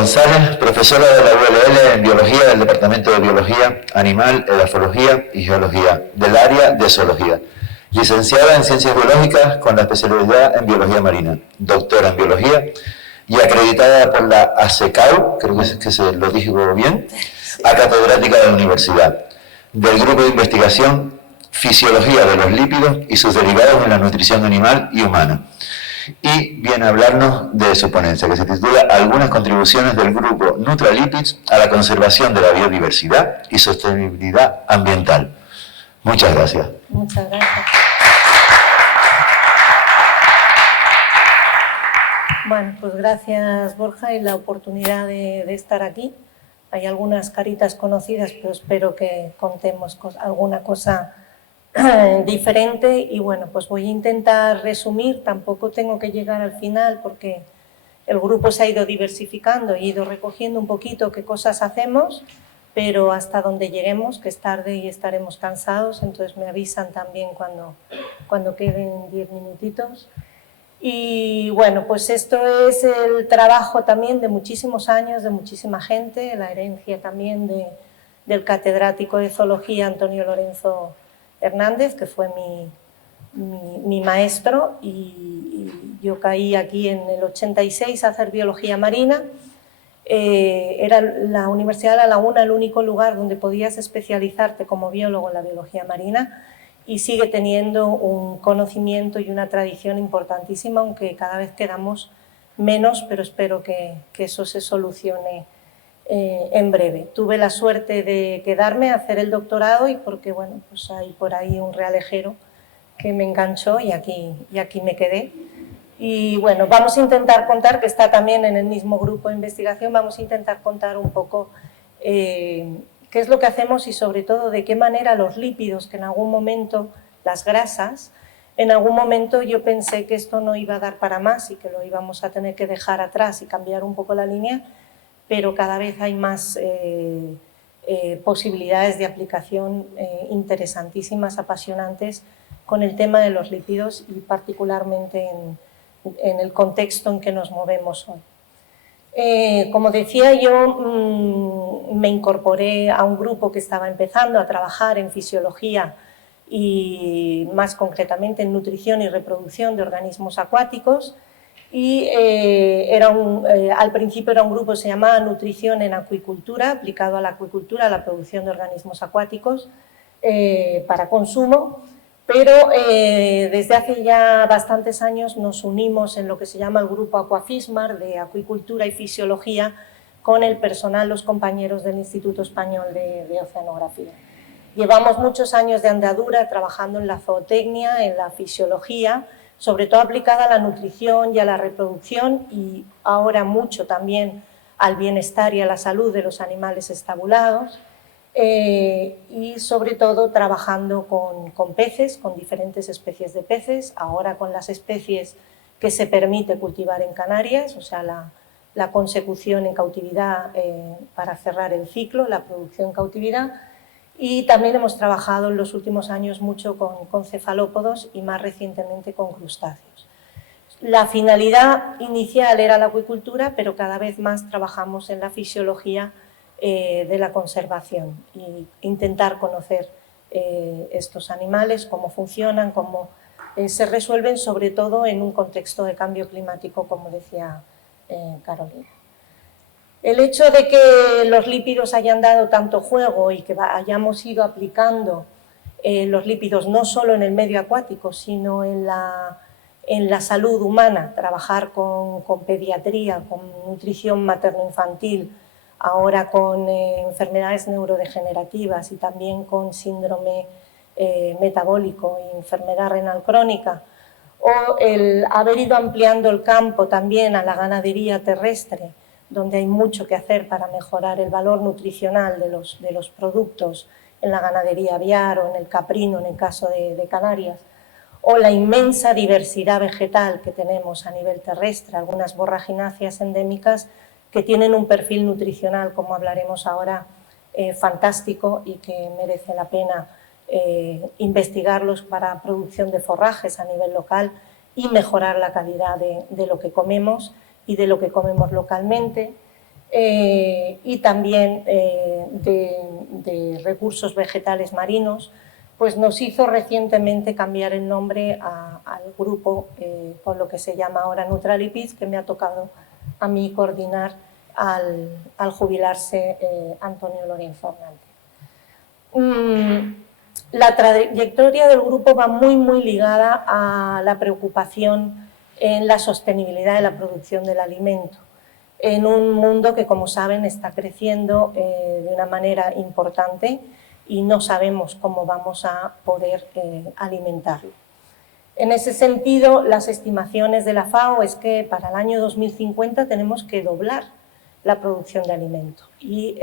González, profesora de la ULL en Biología del Departamento de Biología Animal, Edafología y Geología, del área de Zoología. Licenciada en Ciencias Biológicas con la especialidad en Biología Marina, doctora en Biología y acreditada por la ASECAU, creo que se lo dijo bien, a catedrática de la universidad, del Grupo de Investigación Fisiología de los Lípidos y sus derivados en la nutrición animal y humana. Y viene a hablarnos de su ponencia, que se titula Algunas contribuciones del grupo Nutralipids a la conservación de la biodiversidad y sostenibilidad ambiental. Muchas gracias. Muchas gracias. Bueno, pues gracias, Borja, y la oportunidad de estar aquí. Hay algunas caritas conocidas, pero espero que contemos alguna cosa diferente. Y bueno, pues voy a intentar resumir. Tampoco tengo que llegar al final porque el grupo se ha ido diversificando y he ido recogiendo un poquito qué cosas hacemos, pero hasta donde lleguemos, que es tarde y estaremos cansados, entonces me avisan también cuando queden 10 minutitos. Y bueno, pues esto es el trabajo también de muchísimos años, de muchísima gente, la herencia también del catedrático de zoología Antonio Lorenzo Hernández, que fue mi maestro, y yo caí aquí en el 86 a hacer biología marina. La Universidad de La Laguna el único lugar donde podías especializarte como biólogo en la biología marina, y sigue teniendo un conocimiento y una tradición importantísima, aunque cada vez quedamos menos, pero espero que eso se solucione en breve. Tuve la suerte de quedarme a hacer el doctorado y porque, bueno, pues hay por ahí un realejero que me enganchó y aquí me quedé. Y bueno, vamos a intentar contar, que está también en el mismo grupo de investigación, vamos a intentar contar un poco qué es lo que hacemos y sobre todo de qué manera los lípidos, que en algún momento, las grasas, en algún momento yo pensé que esto no iba a dar para más y que lo íbamos a tener que dejar atrás y cambiar un poco la línea, pero cada vez hay más posibilidades de aplicación interesantísimas, apasionantes, con el tema de los lípidos y particularmente en el contexto en que nos movemos hoy. Como decía, yo me incorporé a un grupo que estaba empezando a trabajar en fisiología y más concretamente en nutrición y reproducción de organismos acuáticos, y al principio era un grupo que se llamaba Nutrición en Acuicultura, aplicado a la acuicultura, a la producción de organismos acuáticos para consumo. Pero desde hace ya bastantes años nos unimos en lo que se llama el grupo Aquafismar de Acuicultura y Fisiología con el personal, los compañeros del Instituto Español de Oceanografía. Llevamos muchos años de andadura trabajando en la zootecnia, en la fisiología, sobre todo aplicada a la nutrición y a la reproducción, y ahora mucho también al bienestar y a la salud de los animales estabulados. Y sobre todo trabajando con peces, con diferentes especies de peces, ahora con las especies que se permite cultivar en Canarias, o sea, la consecución en cautividad para cerrar el ciclo, la producción en cautividad, y también hemos trabajado en los últimos años mucho con cefalópodos y más recientemente con crustáceos. La finalidad inicial era la acuicultura, pero cada vez más trabajamos en la fisiología de la conservación e intentar conocer estos animales, cómo funcionan, cómo se resuelven, sobre todo en un contexto de cambio climático, como decía Carolina. El hecho de que los lípidos hayan dado tanto juego y que hayamos ido aplicando los lípidos no solo en el medio acuático, sino en la salud humana, trabajar con pediatría, con nutrición materno-infantil, ahora con enfermedades neurodegenerativas y también con síndrome metabólico y enfermedad renal crónica, o el haber ido ampliando el campo también a la ganadería terrestre, donde hay mucho que hacer para mejorar el valor nutricional de los productos en la ganadería aviar o en el caprino, en el caso de Canarias, o la inmensa diversidad vegetal que tenemos a nivel terrestre, algunas borragináceas endémicas que tienen un perfil nutricional, como hablaremos ahora, fantástico y que merece la pena investigarlos para producción de forrajes a nivel local y mejorar la calidad de lo que comemos y de lo que comemos localmente. y también de recursos vegetales marinos, pues nos hizo recientemente cambiar el nombre al grupo con lo que se llama ahora Nutralipids, que me ha tocado a mí coordinar al jubilarse Antonio Lorenzo Hernández. La trayectoria del grupo va muy ligada a la preocupación en la sostenibilidad de la producción del alimento, en un mundo que, como saben, está creciendo de una manera importante y no sabemos cómo vamos a poder alimentarlo. En ese sentido, las estimaciones de la FAO es que para el año 2050 tenemos que doblar la producción de alimentos y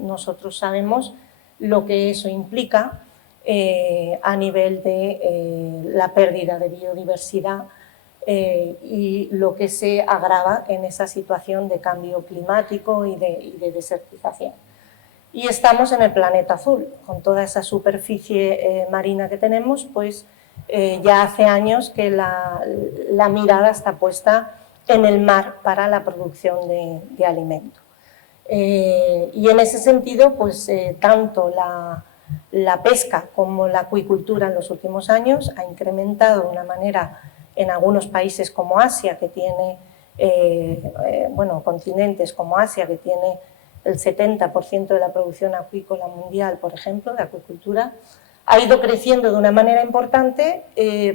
nosotros sabemos lo que eso implica a nivel de la pérdida de biodiversidad y lo que se agrava en esa situación de cambio climático y de desertización. Y estamos en el planeta azul, con toda esa superficie marina que tenemos, pues ya hace años que la mirada está puesta en el mar para la producción de alimento. Y en ese sentido, pues tanto la pesca como la acuicultura en los últimos años ha incrementado de una manera en algunos países como Asia, que tiene, continentes como Asia, que tiene el 70% de la producción acuícola mundial, por ejemplo, de acuicultura, ha ido creciendo de una manera importante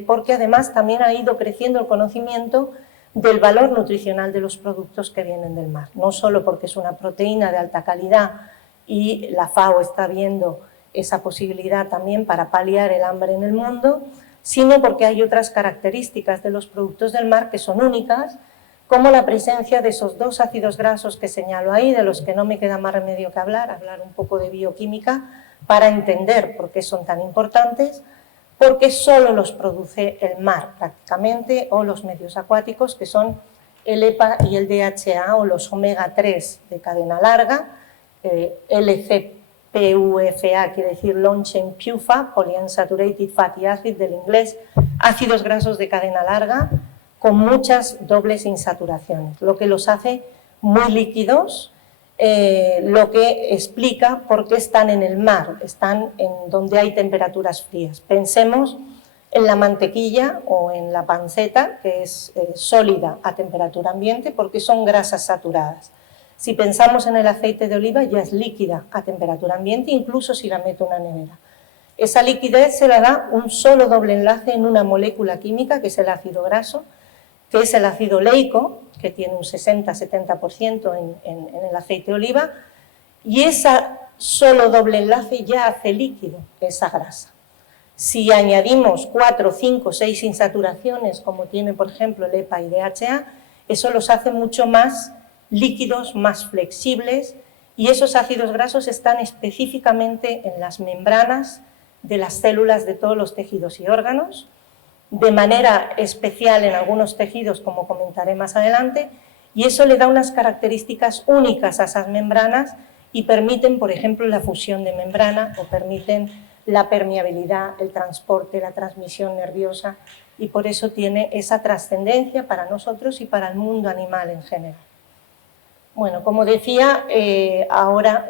porque además también ha ido creciendo el conocimiento del valor nutricional de los productos que vienen del mar, no solo porque es una proteína de alta calidad y la FAO está viendo esa posibilidad también para paliar el hambre en el mundo, sino porque hay otras características de los productos del mar que son únicas, como la presencia de esos dos ácidos grasos que señalo ahí, de los que no me queda más remedio que hablar un poco de bioquímica para entender por qué son tan importantes, porque solo los produce el mar prácticamente o los medios acuáticos, que son el EPA y el DHA o los omega 3 de cadena larga, LCPUFA quiere decir long chain PUFA, polyunsaturated fatty acid del inglés, ácidos grasos de cadena larga con muchas dobles insaturaciones, lo que los hace muy líquidos, lo que explica por qué están en el mar, están en donde hay temperaturas frías. Pensemos en la mantequilla o en la panceta, que es sólida a temperatura ambiente porque son grasas saturadas. Si pensamos en el aceite de oliva, ya es líquida a temperatura ambiente, incluso si la meto en una nevera. Esa liquidez se la da un solo doble enlace en una molécula química, que es el ácido graso, que es el ácido oleico, que tiene un 60-70% en el aceite de oliva, y ese solo doble enlace ya hace líquido esa grasa. Si añadimos 4, 5, 6 insaturaciones, como tiene por ejemplo el EPA y DHA, eso los hace mucho más líquidos, más flexibles, y esos ácidos grasos están específicamente en las membranas de las células de todos los tejidos y órganos, de manera especial en algunos tejidos, como comentaré más adelante, y eso le da unas características únicas a esas membranas y permiten, por ejemplo, la fusión de membrana o permiten la permeabilidad, el transporte, la transmisión nerviosa, y por eso tiene esa trascendencia para nosotros y para el mundo animal en general. Bueno, como decía, ahora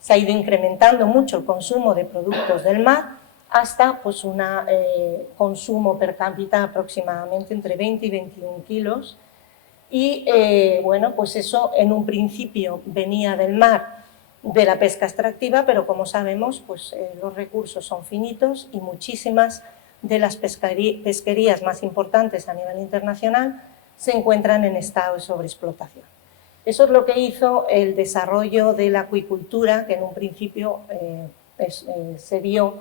se ha ido incrementando mucho el consumo de productos del mar, hasta pues un consumo per cápita aproximadamente entre 20 y 21 kilos. Y bueno, pues eso en un principio venía del mar, de la pesca extractiva, pero como sabemos, pues los recursos son finitos y muchísimas de las pesquerías más importantes a nivel internacional se encuentran en estado de sobreexplotación. Eso es lo que hizo el desarrollo de la acuicultura, que en un principio se vio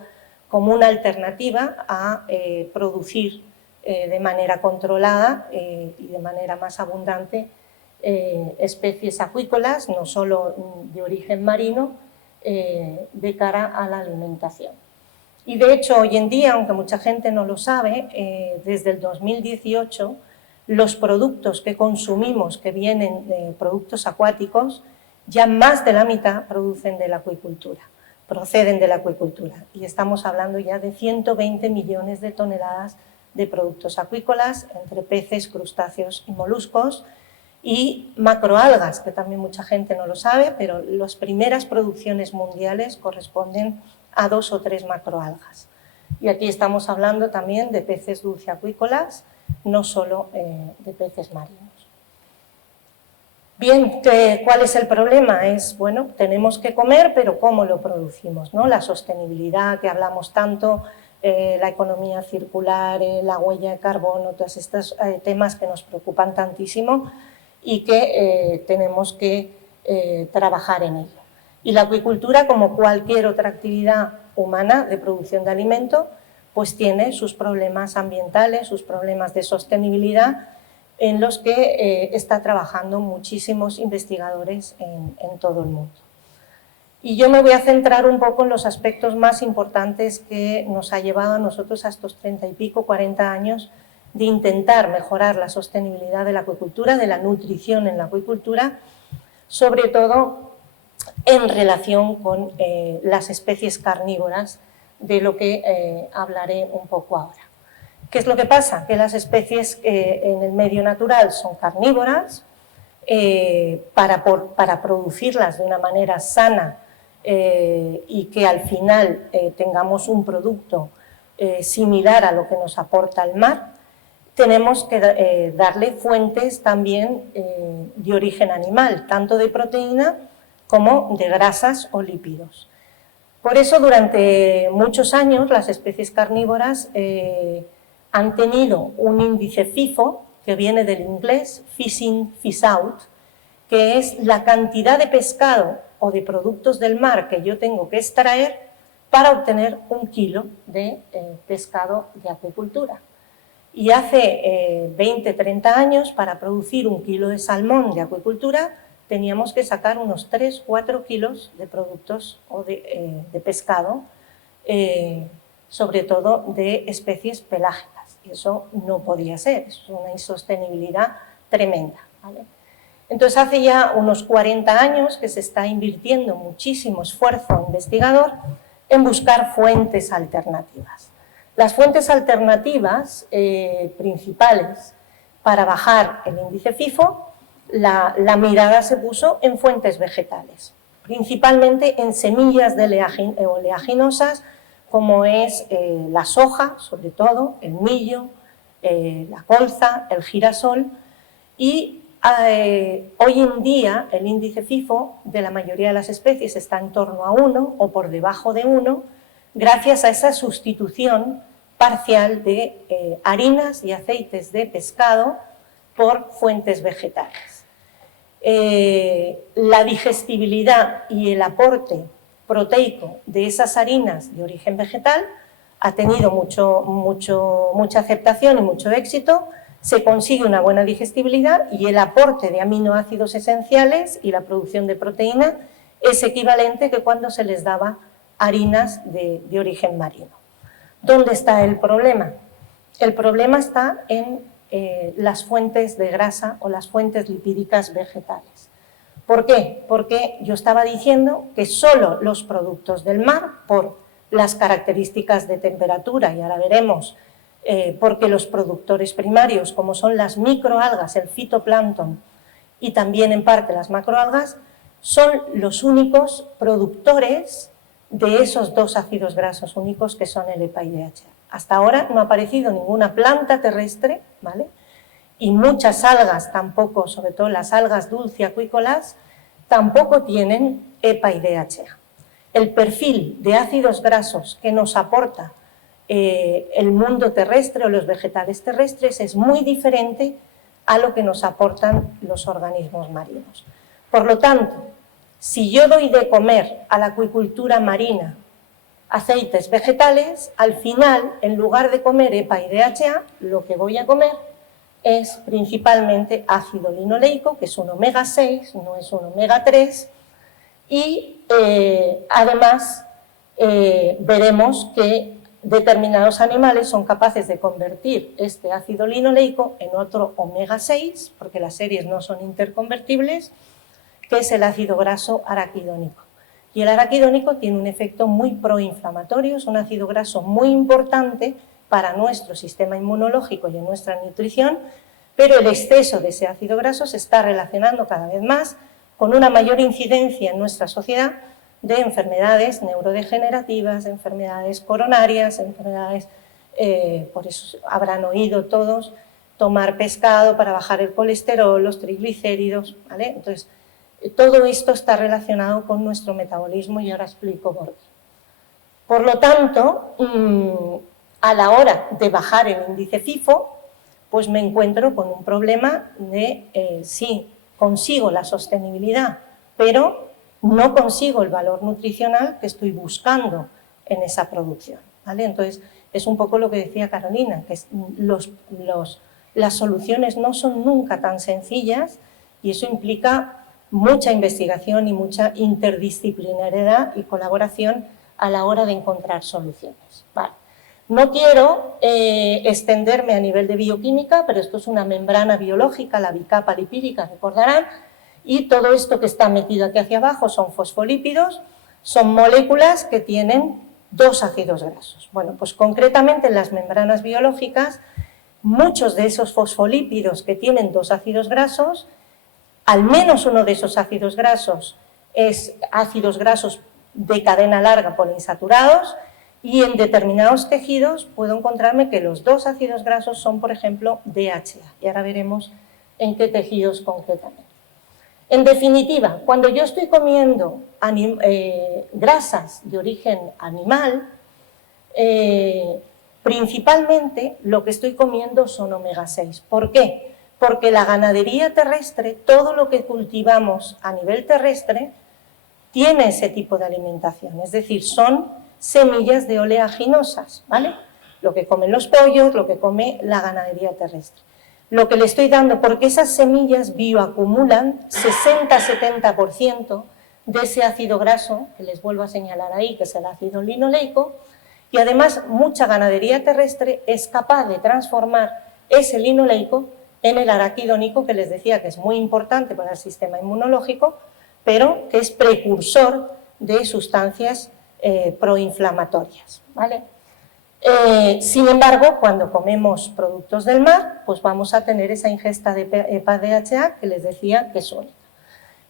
como una alternativa a producir de manera controlada y de manera más abundante especies acuícolas, no solo de origen marino, de cara a la alimentación. Y de hecho, hoy en día, aunque mucha gente no lo sabe, desde el 2018, los productos que consumimos que vienen de productos acuáticos, ya más de la mitad proceden de la acuicultura. Y estamos hablando ya de 120 millones de toneladas de productos acuícolas, entre peces, crustáceos y moluscos, y macroalgas, que también mucha gente no lo sabe, pero las primeras producciones mundiales corresponden a 2 o 3 macroalgas. Y aquí estamos hablando también de peces dulceacuícolas, no solo de peces marinos. Bien, ¿cuál es el problema? Bueno, tenemos que comer, pero ¿cómo lo producimos, ¿no? La sostenibilidad, que hablamos tanto, la economía circular, la huella de carbono, todos estos temas que nos preocupan tantísimo y que tenemos que trabajar en ello. Y la acuicultura, como cualquier otra actividad humana de producción de alimento, pues tiene sus problemas ambientales, sus problemas de sostenibilidad, en los que está trabajando muchísimos investigadores en todo el mundo. Y yo me voy a centrar un poco en los aspectos más importantes que nos ha llevado a nosotros a estos 30 y pico, 40 años de intentar mejorar la sostenibilidad de la acuicultura, de la nutrición en la acuicultura, sobre todo en relación con las especies carnívoras, de lo que hablaré un poco ahora. ¿Qué es lo que pasa? Que las especies en el medio natural son carnívoras, para producirlas de una manera sana y que al final tengamos un producto similar a lo que nos aporta el mar, tenemos que darle fuentes también de origen animal, tanto de proteína como de grasas o lípidos. Por eso, durante muchos años, las especies carnívoras han tenido un índice FIFO, que viene del inglés, Fish In, Fish Out, que es la cantidad de pescado o de productos del mar que yo tengo que extraer para obtener 1 kilo de pescado de acuicultura. Y hace 20, 30 años, para producir 1 kilo de salmón de acuicultura, teníamos que sacar unos 3, 4 kilos de productos o de pescado, sobre todo de especies pelágicas. Y eso no podía ser, es una insostenibilidad tremenda, ¿vale? Entonces, hace ya unos 40 años que se está invirtiendo muchísimo esfuerzo investigador en buscar fuentes alternativas. Las fuentes alternativas principales para bajar el índice FIFO, la mirada se puso en fuentes vegetales, principalmente en semillas oleaginosas, como es la soja, sobre todo, el millo, la colza, el girasol, y hoy en día el índice FIFO de la mayoría de las especies está en torno a 1 o por debajo de 1, gracias a esa sustitución parcial de harinas y aceites de pescado por fuentes vegetales. La digestibilidad y el aporte proteico de esas harinas de origen vegetal ha tenido mucha aceptación y mucho éxito. Se consigue una buena digestibilidad y el aporte de aminoácidos esenciales y la producción de proteína es equivalente que cuando se les daba harinas de origen marino. ¿Dónde está el problema? El problema está en las fuentes de grasa o las fuentes lipídicas vegetales. ¿Por qué? Porque yo estaba diciendo que solo los productos del mar, por las características de temperatura, y ahora veremos, porque los productores primarios, como son las microalgas, el fitoplancton y también en parte las macroalgas, son los únicos productores de esos 2 ácidos grasos únicos que son el EPA y DHA. Hasta ahora no ha aparecido ninguna planta terrestre, ¿vale? Y muchas algas tampoco, sobre todo las algas dulceacuícolas, tampoco tienen EPA y DHA. El perfil de ácidos grasos que nos aporta el mundo terrestre o los vegetales terrestres es muy diferente a lo que nos aportan los organismos marinos. Por lo tanto, si yo doy de comer a la acuicultura marina aceites vegetales, al final, en lugar de comer EPA y DHA, lo que voy a comer es principalmente ácido linoleico, que es un omega 6, no es un omega 3, y además veremos que determinados animales son capaces de convertir este ácido linoleico en otro omega 6, porque las series no son interconvertibles, que es el ácido graso araquidónico. Y el araquidónico tiene un efecto muy proinflamatorio, es un ácido graso muy importante para nuestro sistema inmunológico y en nuestra nutrición, pero el exceso de ese ácido graso se está relacionando cada vez más con una mayor incidencia en nuestra sociedad de enfermedades neurodegenerativas, enfermedades coronarias, enfermedades, por eso habrán oído todos, tomar pescado para bajar el colesterol, los triglicéridos, ¿vale? Entonces, todo esto está relacionado con nuestro metabolismo y ahora explico por qué. Por lo tanto, a la hora de bajar el índice FIFO, pues me encuentro con un problema de, sí, consigo la sostenibilidad, pero no consigo el valor nutricional que estoy buscando en esa producción, ¿vale? Entonces, es un poco lo que decía Carolina, que las soluciones no son nunca tan sencillas y eso implica mucha investigación y mucha interdisciplinariedad y colaboración a la hora de encontrar soluciones, ¿vale? No quiero extenderme a nivel de bioquímica, pero esto es una membrana biológica, la bicapa lipídica, recordarán, y todo esto que está metido aquí hacia abajo son fosfolípidos, son moléculas que tienen dos ácidos grasos. Bueno, pues concretamente en las membranas biológicas, muchos de esos fosfolípidos que tienen dos ácidos grasos, al menos uno de esos ácidos grasos es ácidos grasos de cadena larga poliinsaturados, y en determinados tejidos puedo encontrarme que los dos ácidos grasos son, por ejemplo, DHA. Y ahora veremos en qué tejidos concretamente. En definitiva, cuando yo estoy comiendo grasas de origen animal, principalmente lo que estoy comiendo son omega 6. ¿Por qué? Porque la ganadería terrestre, todo lo que cultivamos a nivel terrestre, tiene ese tipo de alimentación, es decir, son semillas de oleaginosas, ¿vale? Lo que comen los pollos, lo que come la ganadería terrestre. Lo que le estoy dando, porque esas semillas bioacumulan 60-70% de ese ácido graso, que les vuelvo a señalar ahí, que es el ácido linoleico, y además mucha ganadería terrestre es capaz de transformar ese linoleico en el araquidónico, que les decía que es muy importante para el sistema inmunológico, pero que es precursor de sustancias proinflamatorias, ¿vale? Sin embargo, cuando comemos productos del mar, pues vamos a tener esa ingesta de EPA-DHA que les decía que es única.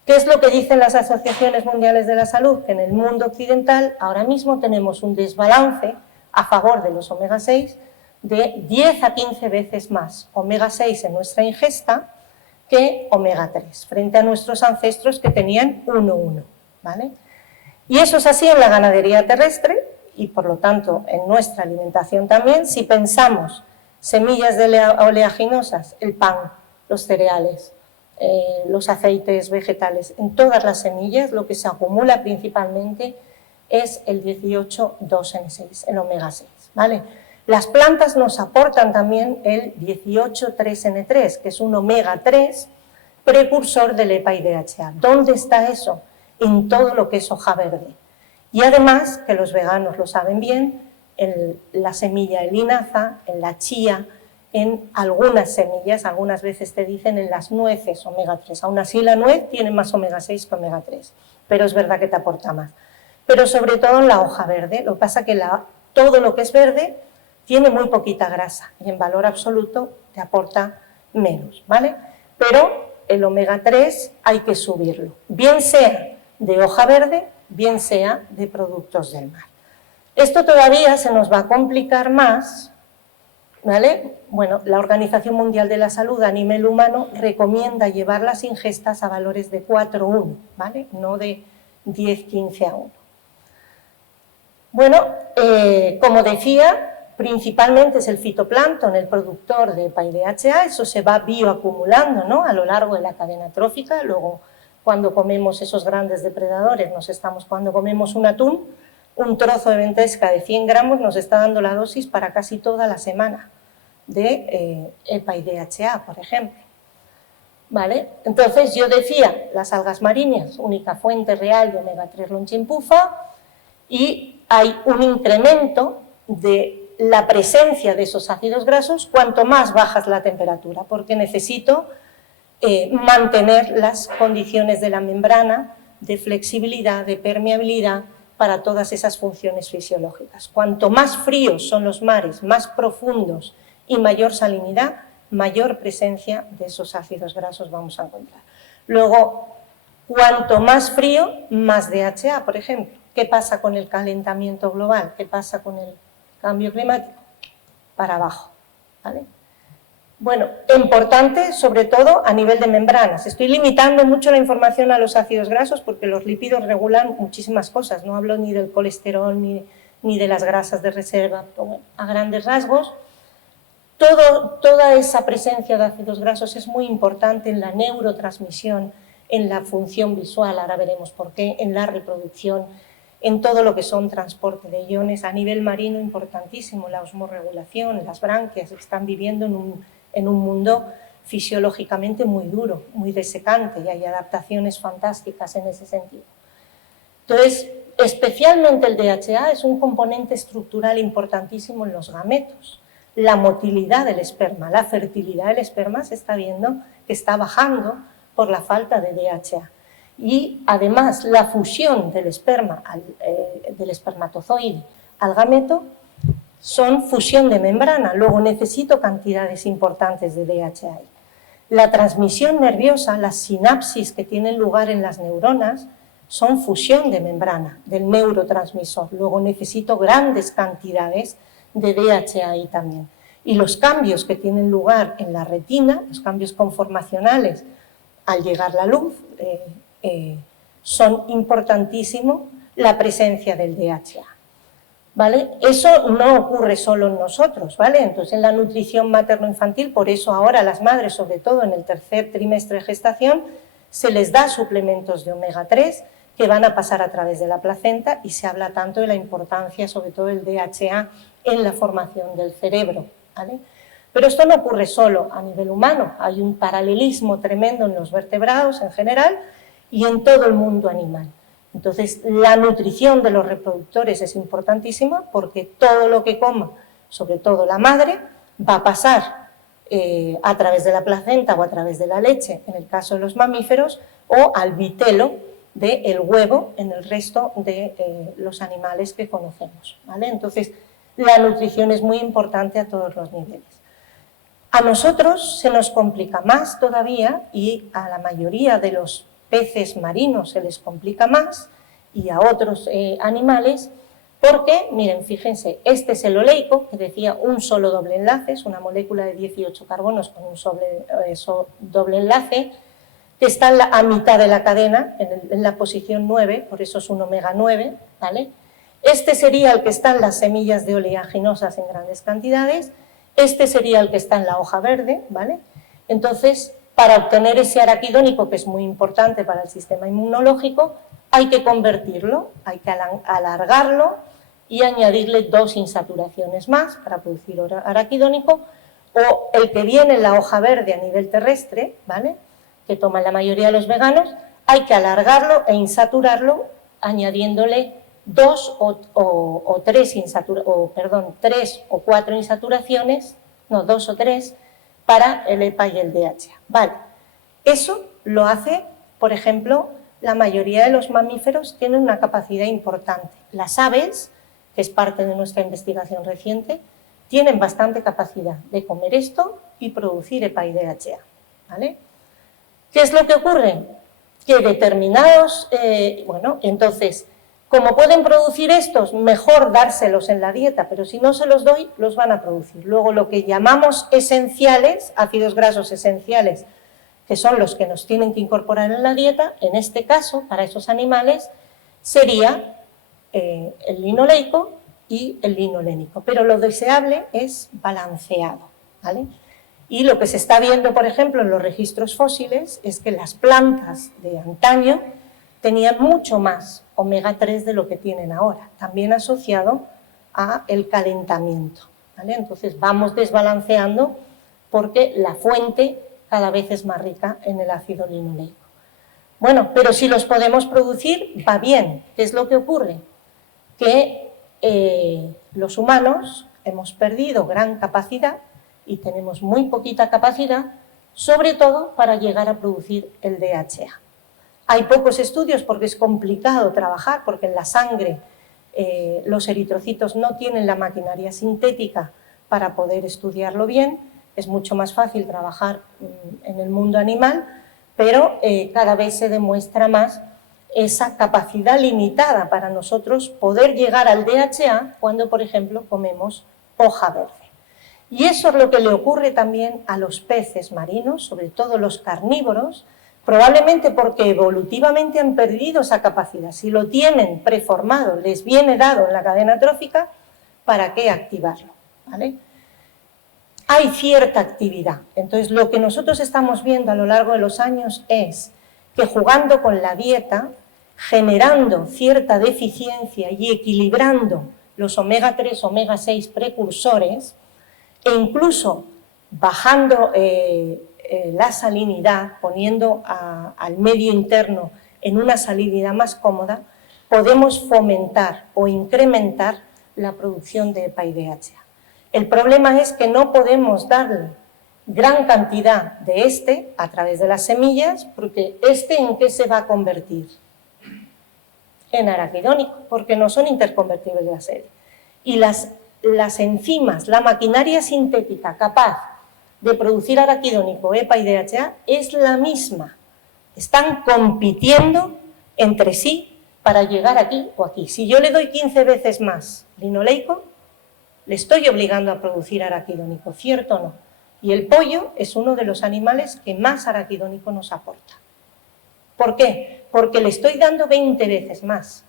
¿Qué es lo que dicen las asociaciones mundiales de la salud? Que en el mundo occidental ahora mismo tenemos un desbalance a favor de los omega 6 de 10 a 15 veces más omega 6 en nuestra ingesta que omega 3, frente a nuestros ancestros que tenían 1,1, ¿vale? Y eso es así en la ganadería terrestre y, por lo tanto, en nuestra alimentación también. Si pensamos semillas de oleaginosas, el pan, los cereales, los aceites vegetales, en todas las semillas lo que se acumula principalmente es el 18,2N6, el omega 6, ¿vale? Las plantas nos aportan también el 18,3N3, que es un omega 3 precursor del EPA y DHA. ¿Dónde está eso? En todo lo que es hoja verde. Y además, que los veganos lo saben bien, en la semilla de linaza, en la chía, en algunas semillas, algunas veces te dicen en las nueces omega 3. Aún así la nuez tiene más omega 6 que omega 3, pero es verdad que te aporta más. Pero sobre todo en la hoja verde, lo que pasa es que todo lo que es verde tiene muy poquita grasa y en valor absoluto te aporta menos, ¿vale? Pero el omega 3 hay que subirlo, bien sea de hoja verde, bien sea de productos del mar. Esto todavía se nos va a complicar más, ¿vale? Bueno, la Organización Mundial de la Salud a nivel humano recomienda llevar las ingestas a valores de 4,1, ¿vale? No de 10-15 a 1. Bueno, como decía, principalmente es el fitoplancton el productor de EPA y DHA, eso se va bioacumulando, ¿no?, a lo largo de la cadena trófica. Luego, cuando comemos esos grandes depredadores, cuando comemos un atún, un trozo de ventresca de 100 gramos nos está dando la dosis para casi toda la semana de EPA y DHA, por ejemplo. ¿Vale? Entonces, yo decía, las algas marinas, única fuente real de omega 3 lonchimpufa, y hay un incremento de la presencia de esos ácidos grasos cuanto más bajas la temperatura, porque necesito mantener las condiciones de la membrana de flexibilidad, de permeabilidad para todas esas funciones fisiológicas. Cuanto más fríos son los mares, más profundos y mayor salinidad, mayor presencia de esos ácidos grasos vamos a encontrar. Luego, cuanto más frío, más DHA, por ejemplo. ¿Qué pasa con el calentamiento global? ¿Qué pasa con el cambio climático? Para abajo, ¿vale? Bueno, importante sobre todo a nivel de membranas. Estoy limitando mucho la información a los ácidos grasos porque los lípidos regulan muchísimas cosas. No hablo ni del colesterol ni de las grasas de reserva. Pero bueno, a grandes rasgos, toda esa presencia de ácidos grasos es muy importante en la neurotransmisión, en la función visual, ahora veremos por qué, en la reproducción, en todo lo que son transporte de iones. A nivel marino, importantísimo, la osmorregulación, las branquias están viviendo en un mundo fisiológicamente muy duro, muy desecante, y hay adaptaciones fantásticas en ese sentido. Entonces, especialmente el DHA es un componente estructural importantísimo en los gametos. La motilidad del esperma, la fertilidad del esperma se está viendo que está bajando por la falta de DHA. Y además la fusión del esperma, del espermatozoide al gameto, son fusión de membrana, luego necesito cantidades importantes de DHA. La transmisión nerviosa, las sinapsis que tienen lugar en las neuronas, son fusión de membrana del neurotransmisor, luego necesito grandes cantidades de DHA ahí también. Y los cambios que tienen lugar en la retina, los cambios conformacionales al llegar la luz, son importantísimos la presencia del DHA. ¿Vale? Eso no ocurre solo en nosotros, ¿vale? Entonces, en la nutrición materno-infantil, por eso ahora a las madres, sobre todo en el tercer trimestre de gestación, se les da suplementos de omega 3 que van a pasar a través de la placenta y se habla tanto de la importancia, sobre todo del DHA, en la formación del cerebro, ¿vale? Pero esto no ocurre solo a nivel humano, hay un paralelismo tremendo en los vertebrados en general y en todo el mundo animal. Entonces, la nutrición de los reproductores es importantísima porque todo lo que coma, sobre todo la madre, va a pasar a través de la placenta o a través de la leche, en el caso de los mamíferos, o al vitelo del huevo en el resto de los animales que conocemos, ¿vale? Entonces, la nutrición es muy importante a todos los niveles. A nosotros se nos complica más todavía y a la mayoría de los peces marinos se les complica más y a otros animales porque, miren, fíjense, este es el oleico, que decía un solo doble enlace, es una molécula de 18 carbonos con un doble enlace, que está a mitad de la cadena, en la posición 9, por eso es un omega 9, ¿vale? Este sería el que está en las semillas de oleaginosas en grandes cantidades, este sería el que está en la hoja verde, ¿vale? Entonces, para obtener ese araquidónico, que es muy importante para el sistema inmunológico, hay que convertirlo, hay que alargarlo y añadirle 2 insaturaciones más para producir araquidónico, o el que viene en la hoja verde a nivel terrestre, ¿vale?, que toman la mayoría de los veganos, hay que alargarlo e insaturarlo añadiéndole 3 o 4 insaturaciones, no, 2 o 3, para el EPA y el DHA. Vale, eso lo hace, por ejemplo, la mayoría de los mamíferos tienen una capacidad importante. Las aves, que es parte de nuestra investigación reciente, tienen bastante capacidad de comer esto y producir EPA y DHA, ¿vale? ¿Qué es lo que ocurre? Que determinados, entonces, como pueden producir estos, mejor dárselos en la dieta, pero si no se los doy, los van a producir. Luego, lo que llamamos esenciales, ácidos grasos esenciales, que son los que nos tienen que incorporar en la dieta, en este caso, para esos animales, sería el linoleico y el linolénico. Pero lo deseable es balanceado, ¿vale? Y lo que se está viendo, por ejemplo, en los registros fósiles, es que las plantas de antaño tenían mucho más omega 3 de lo que tienen ahora, también asociado a el calentamiento, ¿vale? Entonces vamos desbalanceando porque la fuente cada vez es más rica en el ácido linoleico. Bueno, pero si los podemos producir, va bien. ¿Qué es lo que ocurre? Que los humanos hemos perdido gran capacidad y tenemos muy poquita capacidad, sobre todo para llegar a producir el DHA. Hay pocos estudios porque es complicado trabajar, porque en la sangre los eritrocitos no tienen la maquinaria sintética para poder estudiarlo bien, es mucho más fácil trabajar en el mundo animal, pero cada vez se demuestra más esa capacidad limitada para nosotros poder llegar al DHA cuando, por ejemplo, comemos hoja verde. Y eso es lo que le ocurre también a los peces marinos, sobre todo los carnívoros, probablemente porque evolutivamente han perdido esa capacidad. Si lo tienen preformado, les viene dado en la cadena trófica, ¿para qué activarlo? ¿Vale? Hay cierta actividad. Entonces, lo que nosotros estamos viendo a lo largo de los años es que jugando con la dieta, generando cierta deficiencia y equilibrando los omega 3, omega 6 precursores, e incluso bajando la salinidad, poniendo al medio interno en una salinidad más cómoda, podemos fomentar o incrementar la producción de EPA y DHA. El problema es que no podemos darle gran cantidad de este a través de las semillas, porque ¿en qué se va a convertir? En araquidónico, porque no son interconvertibles la serie. Y las enzimas, la maquinaria sintética capaz de producir araquidónico, EPA y DHA es la misma. Están compitiendo entre sí para llegar aquí o aquí. Si yo le doy 15 veces más linoleico, le estoy obligando a producir araquidónico, ¿cierto o no? Y el pollo es uno de los animales que más araquidónico nos aporta. ¿Por qué? Porque le estoy dando 20 veces más.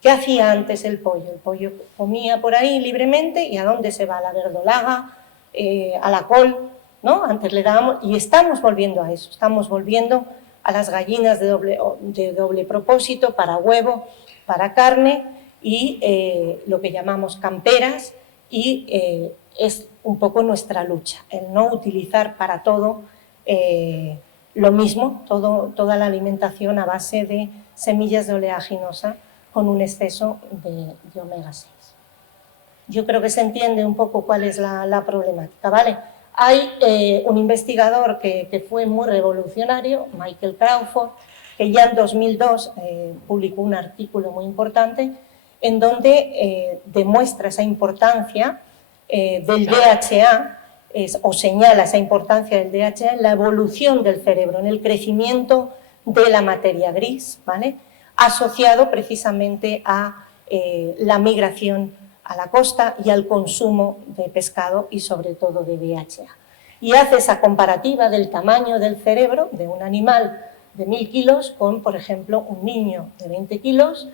¿Qué hacía antes el pollo? El pollo comía por ahí libremente y ¿a dónde se va? A la verdolaga, a la col, ¿no? Antes le dábamos, y estamos volviendo a eso, estamos volviendo a las gallinas de doble propósito, para huevo, para carne, y lo que llamamos camperas, y es un poco nuestra lucha, el no utilizar para todo lo mismo, toda la alimentación a base de semillas de oleaginosa con un exceso de omega 6. Yo creo que se entiende un poco cuál es la problemática, ¿vale? Hay un investigador que fue muy revolucionario, Michael Crawford, que ya en 2002 publicó un artículo muy importante en donde demuestra esa importancia del DHA, o señala esa importancia del DHA en la evolución del cerebro, en el crecimiento de la materia gris, ¿vale? Asociado precisamente a la migración a la costa y al consumo de pescado y sobre todo de DHA. Y hace esa comparativa del tamaño del cerebro de un animal de 1000 kilos con, por ejemplo, un niño de 20 kilos,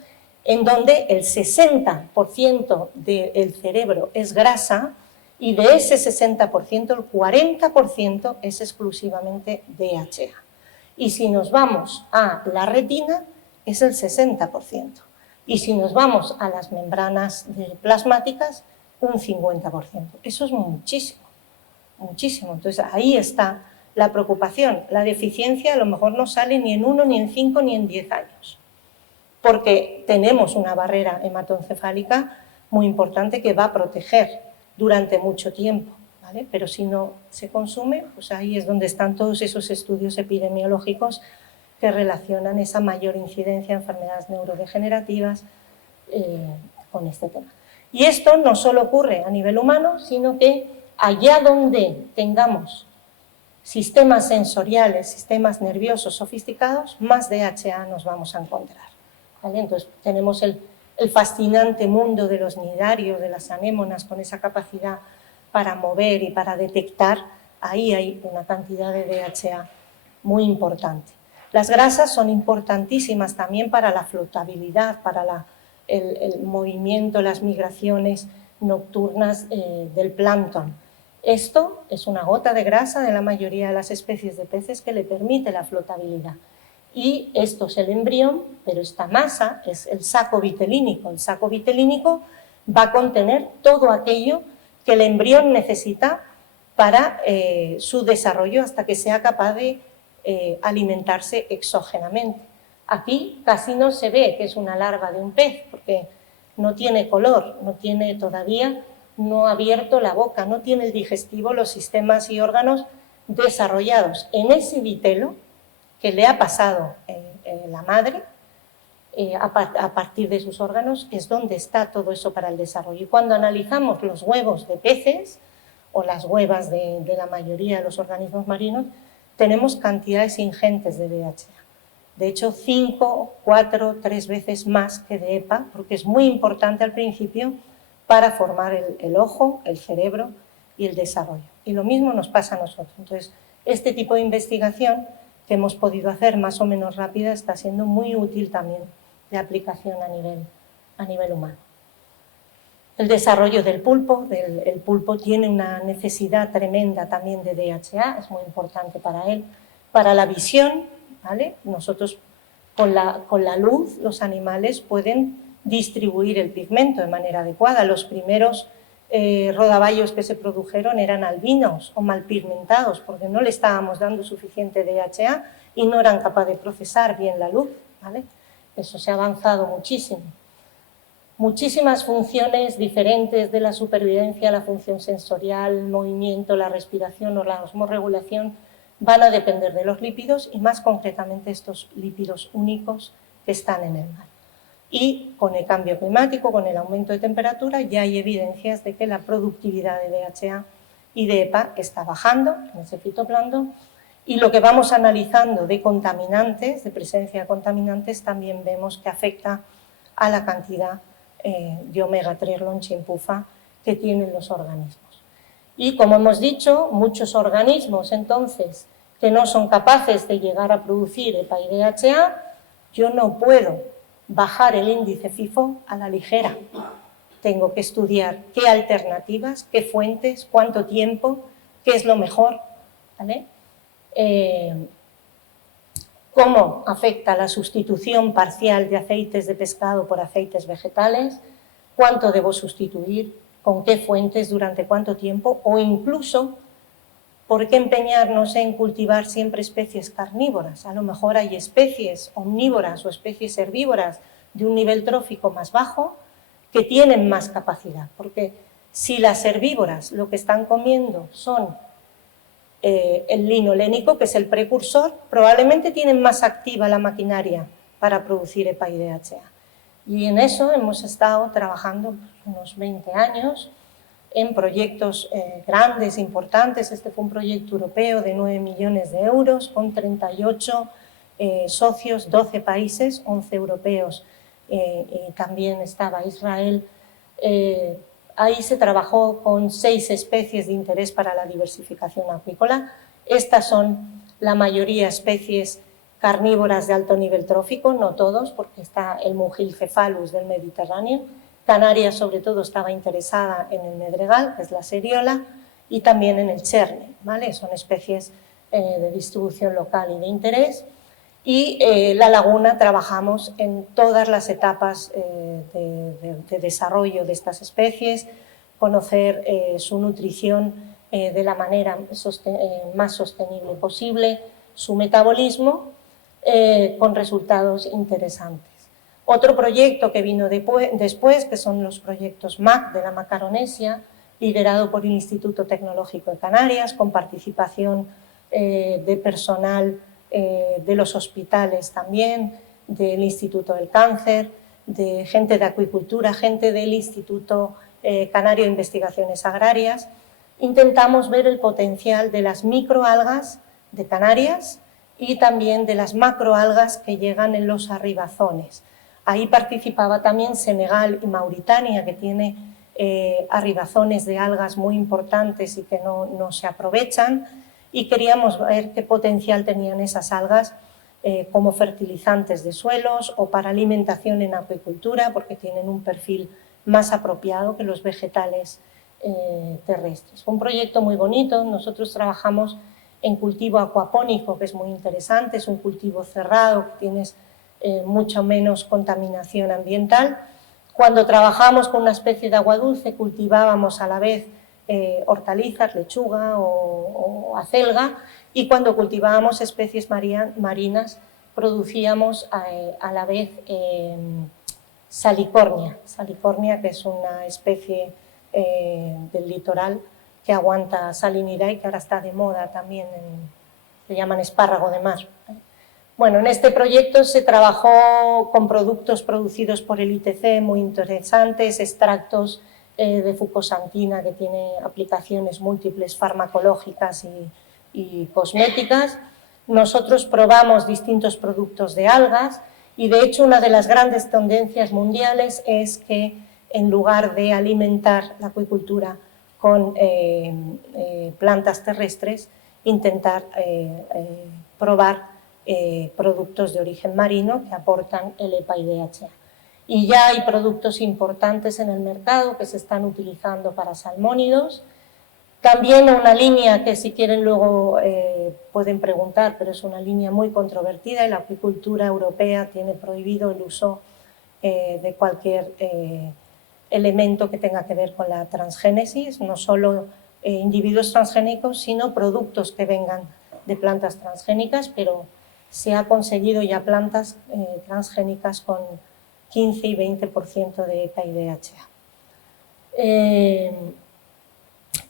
en donde el 60% del cerebro es grasa y de ese 60% el 40% es exclusivamente DHA. Y si nos vamos a la retina, es el 60%. Y si nos vamos a las membranas plasmáticas, un 50%. Eso es muchísimo, muchísimo. Entonces, ahí está la preocupación. La deficiencia a lo mejor no sale ni en 1, ni en 5, ni en 10 años. Porque tenemos una barrera hematoencefálica muy importante que va a proteger durante mucho tiempo, ¿vale? Pero si no se consume, pues ahí es donde están todos esos estudios epidemiológicos que relacionan esa mayor incidencia de enfermedades neurodegenerativas con este tema. Y esto no solo ocurre a nivel humano, sino que allá donde tengamos sistemas sensoriales, sistemas nerviosos sofisticados, más DHA nos vamos a encontrar, ¿vale? Entonces tenemos el fascinante mundo de los nidarios, de las anémonas, con esa capacidad para mover y para detectar. Ahí hay una cantidad de DHA muy importante. Las grasas son importantísimas también para la flotabilidad, para el movimiento, las migraciones nocturnas del plancton. Esto es una gota de grasa de la mayoría de las especies de peces que le permite la flotabilidad. Y esto es el embrión, pero esta masa es el saco vitelínico. El saco vitelínico va a contener todo aquello que el embrión necesita para su desarrollo hasta que sea capaz de alimentarse exógenamente. Aquí casi no se ve que es una larva de un pez, porque no tiene color, no tiene todavía, no ha abierto la boca, no tiene el digestivo, los sistemas y órganos desarrollados. En ese vitelo que le ha pasado la madre, a partir de sus órganos, es donde está todo eso para el desarrollo. Y cuando analizamos los huevos de peces o las huevas de la mayoría de los organismos marinos, tenemos cantidades ingentes de DHA. De hecho, 5, 4, 3 veces más que de EPA, porque es muy importante al principio para formar el ojo, el cerebro y el desarrollo. Y lo mismo nos pasa a nosotros. Entonces, este tipo de investigación que hemos podido hacer más o menos rápida está siendo muy útil también de aplicación a nivel humano. El desarrollo del pulpo, el pulpo tiene una necesidad tremenda también de DHA, es muy importante para él. Para la visión, ¿vale? Nosotros con la luz, los animales pueden distribuir el pigmento de manera adecuada. Los primeros rodaballos que se produjeron eran albinos o mal pigmentados porque no le estábamos dando suficiente DHA y no eran capaces de procesar bien la luz, ¿vale? Eso se ha avanzado muchísimo. Muchísimas funciones diferentes de la supervivencia, la función sensorial, el movimiento, la respiración o la osmorregulación van a depender de los lípidos y más concretamente estos lípidos únicos que están en el mar. Y con el cambio climático, con el aumento de temperatura, ya hay evidencias de que la productividad de DHA y de EPA está bajando en ese fitoplancton y lo que vamos analizando de contaminantes, de presencia de contaminantes, también vemos que afecta a la cantidad de omega 3 lonchimpufa que tienen los organismos. Y como hemos dicho, muchos organismos entonces que no son capaces de llegar a producir EPA y DHA, yo no puedo bajar el índice FIFO a la ligera. Tengo que estudiar qué alternativas, qué fuentes, cuánto tiempo, qué es lo mejor, ¿vale? Cómo afecta la sustitución parcial de aceites de pescado por aceites vegetales, cuánto debo sustituir, con qué fuentes, durante cuánto tiempo, o incluso por qué empeñarnos en cultivar siempre especies carnívoras. A lo mejor hay especies omnívoras o especies herbívoras de un nivel trófico más bajo que tienen más capacidad, porque si las herbívoras lo que están comiendo son el linolénico, que es el precursor, probablemente tienen más activa la maquinaria para producir EPA y DHA. Y en eso hemos estado trabajando unos 20 años en proyectos grandes, importantes. Este fue un proyecto europeo de 9 millones de euros con 38 socios, 12 países, 11 europeos, y también estaba Israel. Ahí se trabajó con 6 especies de interés para la diversificación acuícola. Estas son la mayoría especies carnívoras de alto nivel trófico, no todos, porque está el Mugilcephalus del Mediterráneo. Canarias, sobre todo, estaba interesada en el medregal, que es la seriola, y también en el cherne, ¿vale? Son especies de distribución local y de interés. Y la laguna trabajamos en todas las etapas de desarrollo de estas especies, conocer su nutrición de la manera más sostenible posible, su metabolismo con resultados interesantes. Otro proyecto que vino después, que son los proyectos MAC de la Macaronesia, liderado por el Instituto Tecnológico de Canarias, con participación de personal de los hospitales también, del Instituto del Cáncer, de gente de acuicultura, gente del Instituto Canario de Investigaciones Agrarias. Intentamos ver el potencial de las microalgas de Canarias y también de las macroalgas que llegan en los arribazones. Ahí participaba también Senegal y Mauritania, que tiene arribazones de algas muy importantes y que no se aprovechan, y queríamos ver qué potencial tenían esas algas como fertilizantes de suelos o para alimentación en acuicultura, porque tienen un perfil más apropiado que los vegetales terrestres. Fue un proyecto muy bonito. Nosotros trabajamos en cultivo acuapónico, que es muy interesante, es un cultivo cerrado, que tienes mucho menos contaminación ambiental. Cuando trabajamos con una especie de agua dulce, cultivábamos a la vez hortalizas, lechuga o acelga, y cuando cultivábamos especies marinas producíamos a la vez salicornia, que es una especie del litoral que aguanta salinidad y que ahora está de moda también, se llaman espárrago de mar. Bueno, en este proyecto se trabajó con productos producidos por el ITC muy interesantes, extractos de fucosantina, que tiene aplicaciones múltiples farmacológicas y cosméticas. Nosotros probamos distintos productos de algas y, de hecho, una de las grandes tendencias mundiales es que, en lugar de alimentar la acuicultura con plantas terrestres, intentar probar productos de origen marino que aportan el EPA y DHA. Y ya hay productos importantes en el mercado que se están utilizando para salmónidos. También una línea que, si quieren, luego pueden preguntar, pero es una línea muy controvertida, y la acuicultura europea tiene prohibido el uso de cualquier elemento que tenga que ver con la transgénesis, no solo individuos transgénicos, sino productos que vengan de plantas transgénicas, pero se ha conseguido ya plantas transgénicas con 15 y 20% de EPA y DHA.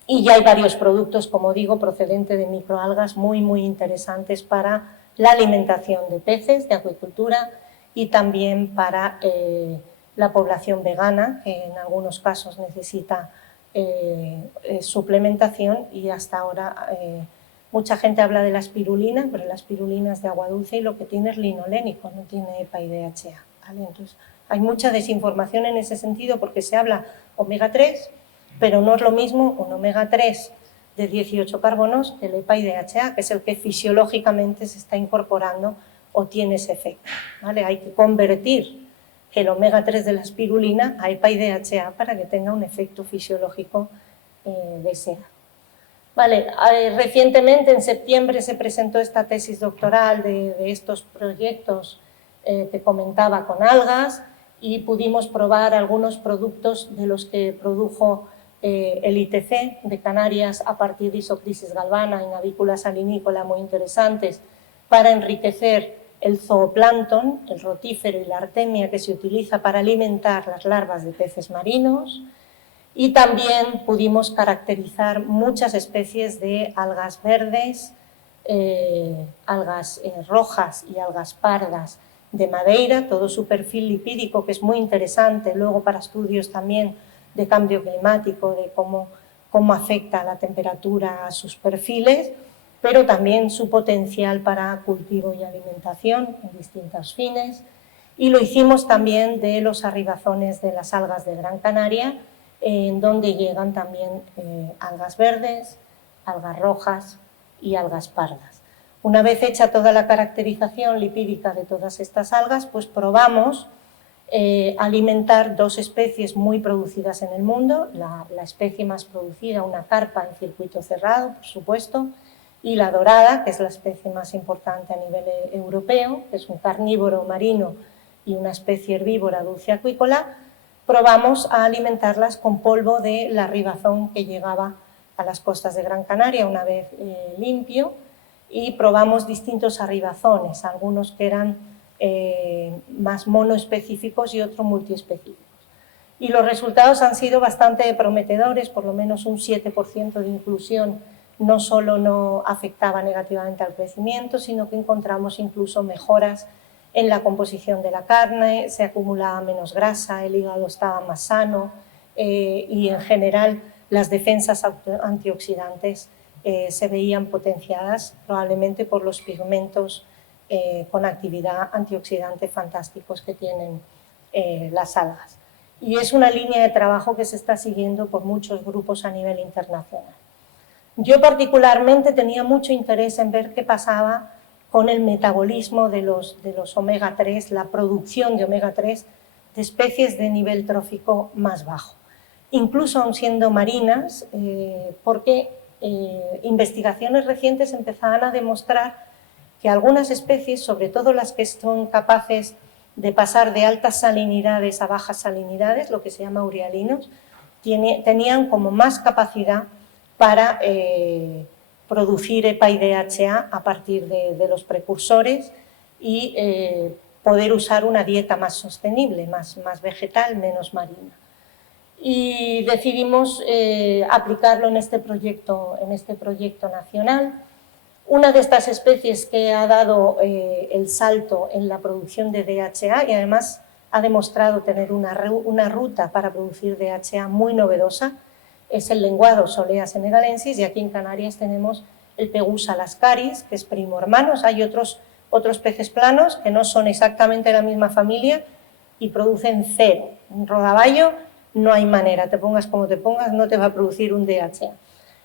Y ya hay varios productos, como digo, procedentes de microalgas muy interesantes para la alimentación de peces, de acuicultura, y también para la población vegana, que en algunos casos necesita suplementación, y hasta ahora mucha gente habla de la espirulina, pero la espirulina es de agua dulce y lo que tiene es linolénico, no tiene EPA y DHA, ¿vale? Entonces, hay mucha desinformación en ese sentido porque se habla omega 3, pero no es lo mismo un omega 3 de 18 carbonos que el EPA y DHA, que es el que fisiológicamente se está incorporando o tiene ese efecto, ¿vale? Hay que convertir el omega 3 de la espirulina a EPA y DHA para que tenga un efecto fisiológico deseado. Vale, recientemente, en septiembre, se presentó esta tesis doctoral de estos proyectos que comentaba con algas, y pudimos probar algunos productos de los que produjo el ITC de Canarias a partir de isoclisis galvana y navícula salinícola, muy interesantes, para enriquecer el zooplancton, el rotífero y la artemia que se utiliza para alimentar las larvas de peces marinos. Y también pudimos caracterizar muchas especies de algas verdes, algas rojas y algas pardas de Madeira, todo su perfil lipídico, que es muy interesante luego para estudios también de cambio climático, de cómo afecta la temperatura a sus perfiles, pero también su potencial para cultivo y alimentación en distintos fines. Y lo hicimos también de los arribazones de las algas de Gran Canaria, en donde llegan también algas verdes, algas rojas y algas pardas. Una vez hecha toda la caracterización lipídica de todas estas algas, pues probamos alimentar dos especies muy producidas en el mundo, la especie más producida, una carpa en circuito cerrado, por supuesto, y la dorada, que es la especie más importante a nivel europeo, que es un carnívoro marino y una especie herbívora dulce acuícola. Probamos a alimentarlas con polvo de la ribazón que llegaba a las costas de Gran Canaria una vez limpio, y probamos distintos arribazones, algunos que eran más monoespecíficos y otros multiespecíficos. Y los resultados han sido bastante prometedores, por lo menos un 7% de inclusión no solo no afectaba negativamente al crecimiento, sino que encontramos incluso mejoras en la composición de la carne, se acumulaba menos grasa, el hígado estaba más sano y en general las defensas antioxidantes se veían potenciadas probablemente por los pigmentos con actividad antioxidante fantásticos que tienen las algas. Y es una línea de trabajo que se está siguiendo por muchos grupos a nivel internacional. Yo particularmente tenía mucho interés en ver qué pasaba con el metabolismo de los omega 3, la producción de omega 3 de especies de nivel trófico más bajo, incluso aun siendo marinas, porque investigaciones recientes empezaban a demostrar que algunas especies, sobre todo las que son capaces de pasar de altas salinidades a bajas salinidades, lo que se llama urealinos, tenían como más capacidad para producir EPA y DHA a partir de los precursores y poder usar una dieta más sostenible, más vegetal, menos marina. Y decidimos aplicarlo en este proyecto nacional. Una de estas especies que ha dado el salto en la producción de DHA, y además ha demostrado tener una ruta para producir DHA muy novedosa, es el lenguado Solea senegalensis, y aquí en Canarias tenemos el Pegusa lascaris, que es primo hermano. Hay otros peces planos que no son exactamente de la misma familia y producen cero. Un rodaballo no hay manera, te pongas como te pongas, no te va a producir un DHA.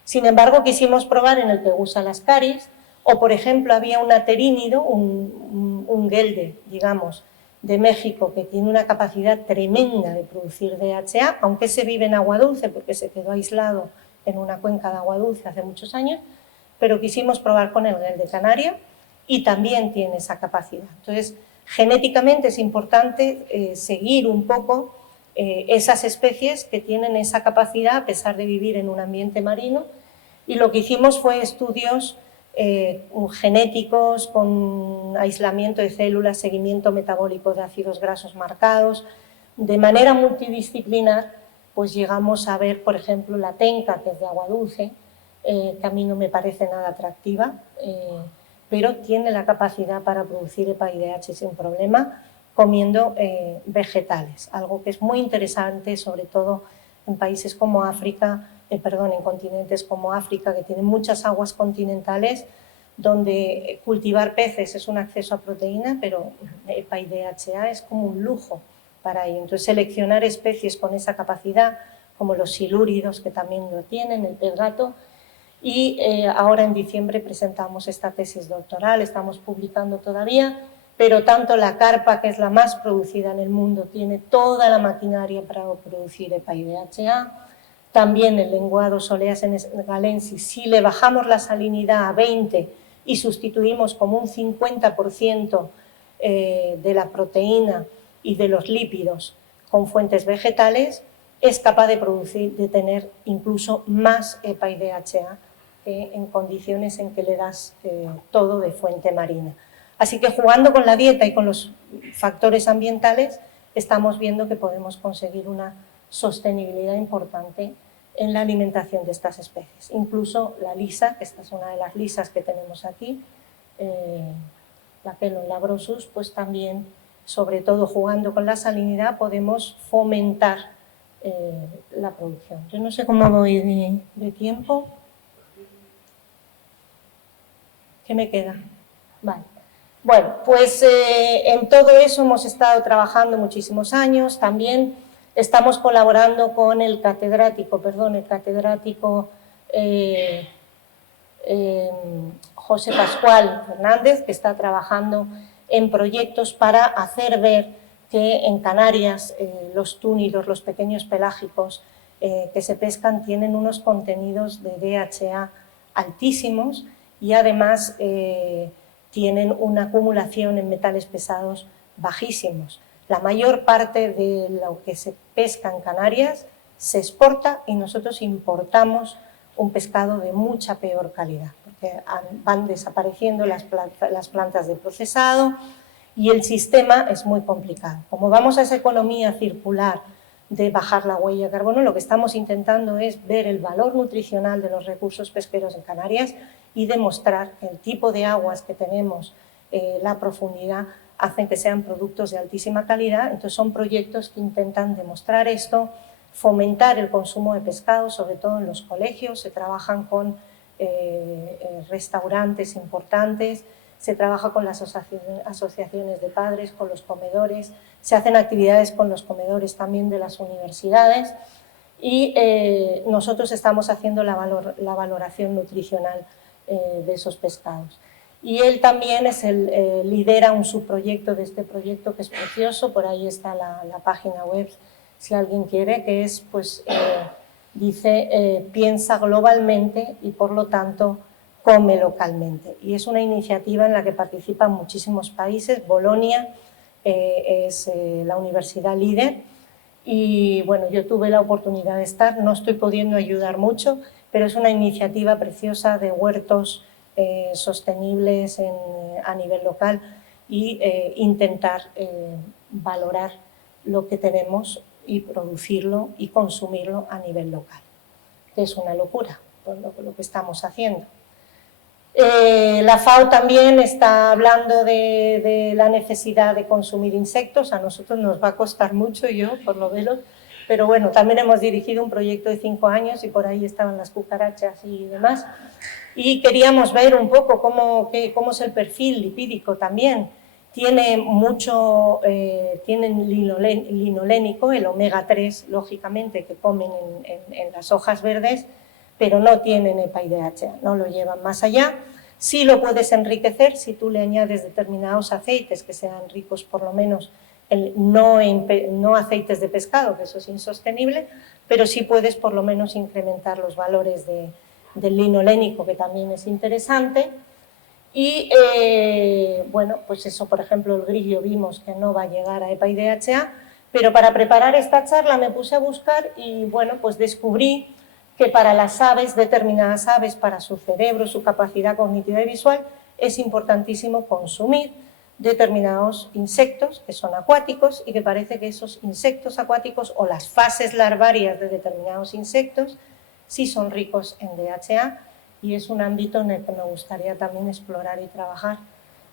Sin embargo, quisimos probar en el Pegusa lascaris, o por ejemplo había un aterínido, un guelde, digamos, de México, que tiene una capacidad tremenda de producir DHA, aunque se vive en agua dulce, porque se quedó aislado en una cuenca de agua dulce hace muchos años, pero quisimos probar con el guelde canario y también tiene esa capacidad. Entonces, genéticamente es importante seguir un poco esas especies que tienen esa capacidad a pesar de vivir en un ambiente marino, y lo que hicimos fue estudios genéticos con aislamiento de células, seguimiento metabólico de ácidos grasos marcados. De manera multidisciplinar, pues llegamos a ver, por ejemplo, la tenca, que es de agua dulce, que a mí no me parece nada atractiva, pero tiene la capacidad para producir EPA y DH sin problema, comiendo vegetales, algo que es muy interesante, sobre todo en países como África, en continentes como África, que tienen muchas aguas continentales, donde cultivar peces es un acceso a proteína, pero EPA y DHA es como un lujo para ello. Entonces, seleccionar especies con esa capacidad, como los silúridos, que también lo tienen, el pez gato, y ahora en diciembre presentamos esta tesis doctoral, estamos publicando todavía, pero tanto la carpa, que es la más producida en el mundo, tiene toda la maquinaria para producir EPA y DHA, también el lenguado Solea senegalensis, si le bajamos la salinidad a 20 y sustituimos como un 50% de la proteína y de los lípidos con fuentes vegetales, es capaz de tener incluso más EPA y DHA en condiciones en que le das todo de fuente marina. Así que jugando con la dieta y con los factores ambientales, estamos viendo que podemos conseguir una sostenibilidad importante en la alimentación de estas especies. Incluso la lisa, que esta es una de las lisas que tenemos aquí, la Pelon labrosus, pues también, sobre todo jugando con la salinidad, podemos fomentar la producción. Yo no sé cómo voy de tiempo. ¿Qué me queda? Vale. Bueno, pues en todo eso hemos estado trabajando muchísimos años. También estamos colaborando con el catedrático José Pascual Fernández, que está trabajando en proyectos para hacer ver que en Canarias los túnidos, los pequeños pelágicos que se pescan, tienen unos contenidos de DHA altísimos y además tienen una acumulación en metales pesados bajísimos. La mayor parte de lo que se pesca en Canarias se exporta y nosotros importamos un pescado de mucha peor calidad, porque van desapareciendo las plantas de procesado y el sistema es muy complicado. Como vamos a esa economía circular de bajar la huella de carbono, lo que estamos intentando es ver el valor nutricional de los recursos pesqueros en Canarias y demostrar que el tipo de aguas que tenemos, la profundidad, hacen que sean productos de altísima calidad. Entonces son proyectos que intentan demostrar esto, fomentar el consumo de pescado, sobre todo en los colegios. Se trabajan con restaurantes importantes, se trabaja con las asociaciones de padres, con los comedores, se hacen actividades con los comedores también de las universidades y nosotros estamos haciendo la valoración nutricional de esos pescados. Y él también lidera un subproyecto de este proyecto que es precioso, por ahí está la página web si alguien quiere, que es, pues, dice, piensa globalmente y por lo tanto come localmente. Y es una iniciativa en la que participan muchísimos países. Bolonia es la universidad líder y bueno, yo tuve la oportunidad de estar, no estoy pudiendo ayudar mucho, pero es una iniciativa preciosa de huertos sostenibles a nivel local y intentar valorar lo que tenemos y producirlo y consumirlo a nivel local, que es una locura por lo que estamos haciendo. La FAO también está hablando de la necesidad de consumir insectos. A nosotros nos va a costar mucho, yo por lo menos, pero bueno, también hemos dirigido un proyecto de 5 años y por ahí estaban las cucarachas y demás. Y queríamos ver un poco cómo es el perfil lipídico también. Tiene mucho, tienen linolénico, el omega 3, lógicamente, que comen en las hojas verdes, pero no tienen EPA y DHA, no lo llevan más allá. Sí lo puedes enriquecer si tú le añades determinados aceites que sean ricos por lo menos, no aceites de pescado, que eso es insostenible, pero sí puedes por lo menos incrementar los valores del linolénico, que también es interesante. Y bueno, pues eso, por ejemplo, el grillo vimos que no va a llegar a EPA y DHA, pero para preparar esta charla me puse a buscar y bueno, pues descubrí que para las aves, determinadas aves, para su cerebro, su capacidad cognitiva y visual, es importantísimo consumir determinados insectos que son acuáticos y que parece que esos insectos acuáticos o las fases larvarias de determinados insectos sí son ricos en DHA y es un ámbito en el que me gustaría también explorar y trabajar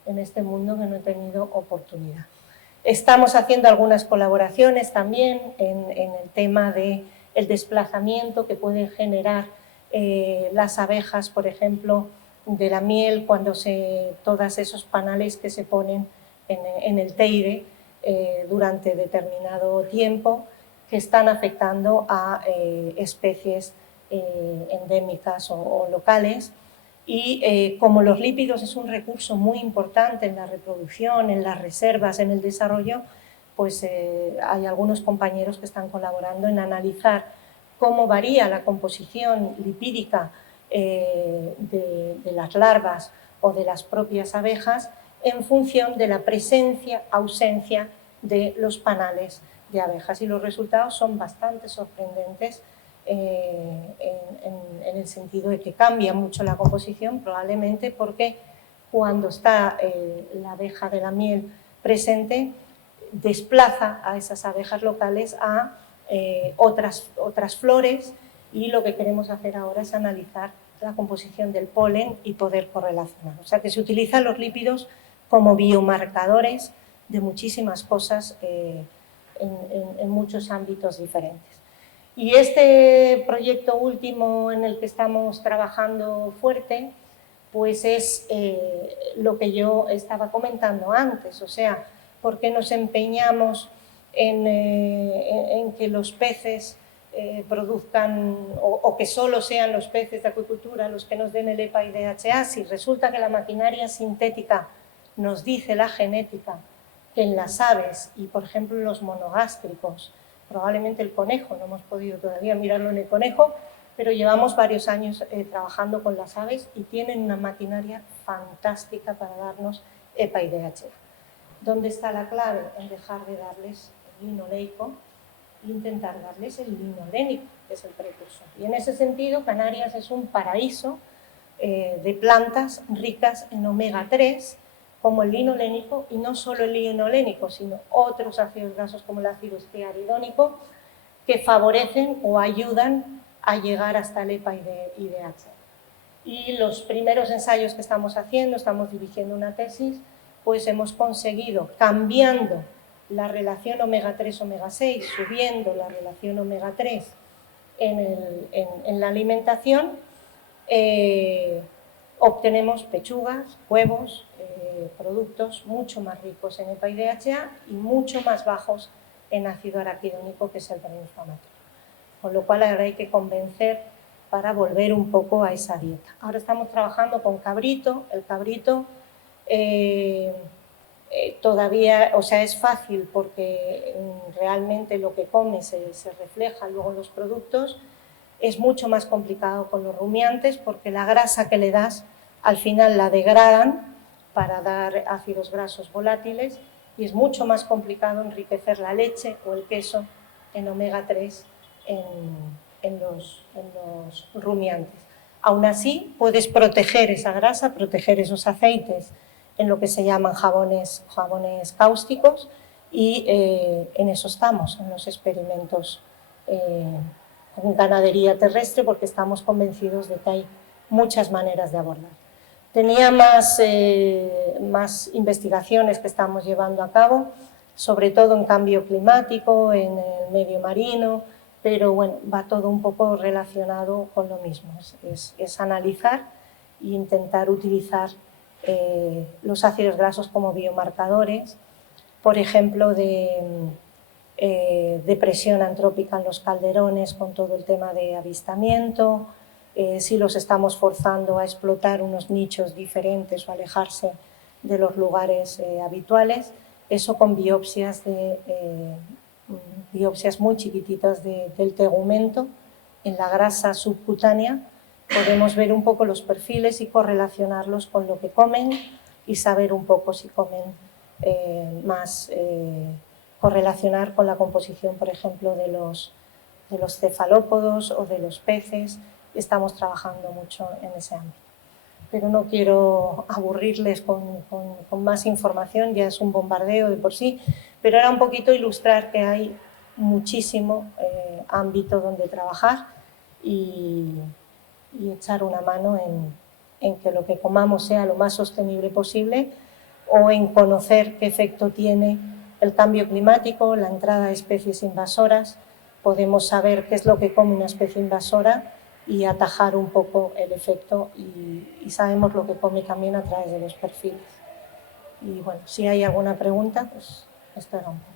en este mundo que no he tenido oportunidad. Estamos haciendo algunas colaboraciones también en el tema del desplazamiento que pueden generar las abejas, por ejemplo, de la miel, cuando todos esos panales que se ponen en el Teide durante determinado tiempo, que están afectando a especies endémicas o locales. Y como los lípidos es un recurso muy importante en la reproducción, en las reservas, en el desarrollo, pues hay algunos compañeros que están colaborando en analizar cómo varía la composición lipídica de las larvas o de las propias abejas en función de la presencia, ausencia de los panales de abejas. Y los resultados son bastante sorprendentes en el sentido de que cambia mucho la composición, probablemente porque cuando está la abeja de la miel presente, desplaza a esas abejas locales a otras flores, y lo que queremos hacer ahora es analizar la composición del polen y poder correlacionar. O sea que se utilizan los lípidos como biomarcadores de muchísimas cosas en muchos ámbitos diferentes. Y este proyecto último en el que estamos trabajando fuerte, pues es lo que yo estaba comentando antes, o sea, ¿por qué nos empeñamos en que los peces produzcan o que solo sean los peces de acuicultura los que nos den el EPA y DHA, si resulta que la maquinaria sintética nos dice la genética que en las aves y, por ejemplo, en los monogástricos, probablemente el conejo, no hemos podido todavía mirarlo en el conejo, pero llevamos varios años trabajando con las aves y tienen una maquinaria fantástica para darnos EPA y DHA. ¿Dónde está la clave? En dejar de darles el linoleico e intentar darles el linolénico, que es el precursor. Y en ese sentido, Canarias es un paraíso de plantas ricas en omega 3, como el linolénico, y no solo el linolénico, sino otros ácidos grasos como el ácido estearidónico, que favorecen o ayudan a llegar hasta el EPA y DHA. Y los primeros ensayos que estamos haciendo, estamos dirigiendo una tesis, pues hemos conseguido, cambiando la relación omega 3-omega 6, subiendo la relación omega 3 en la alimentación, obtenemos pechugas, huevos, productos mucho más ricos en EPA y DHA y mucho más bajos en ácido araquidónico, que es el preinflamatorio. Con lo cual ahora hay que convencer para volver un poco a esa dieta. Ahora estamos trabajando con cabrito. El cabrito todavía, o sea, es fácil porque realmente lo que come se refleja luego en los productos. Es mucho más complicado con los rumiantes porque la grasa que le das al final la degradan para dar ácidos grasos volátiles, y es mucho más complicado enriquecer la leche o el queso en omega 3 en los rumiantes. Aún así, puedes proteger esa grasa, proteger esos aceites en lo que se llaman jabones cáusticos, y en eso estamos, en los experimentos con ganadería terrestre, porque estamos convencidos de que hay muchas maneras de abordar. Tenía más investigaciones que estamos llevando a cabo, sobre todo en cambio climático, en el medio marino, pero bueno, va todo un poco relacionado con lo mismo. Es analizar e intentar utilizar los ácidos grasos como biomarcadores, por ejemplo, de presión antrópica en los calderones con todo el tema de avistamiento, si los estamos forzando a explotar unos nichos diferentes o alejarse de los lugares habituales, eso con biopsias muy chiquititas del tegumento en la grasa subcutánea. Podemos ver un poco los perfiles y correlacionarlos con lo que comen y saber un poco si comen correlacionar con la composición, por ejemplo, de los cefalópodos o de los peces. Estamos trabajando mucho en ese ámbito. Pero no quiero aburrirles con más información, ya es un bombardeo de por sí, pero era un poquito ilustrar que hay muchísimo ámbito donde trabajar y echar una mano en que lo que comamos sea lo más sostenible posible, o en conocer qué efecto tiene el cambio climático, la entrada de especies invasoras. Podemos saber qué es lo que come una especie invasora y atajar un poco el efecto, y sabemos lo que come también a través de los perfiles. Y bueno, si hay alguna pregunta, pues esto era un poco.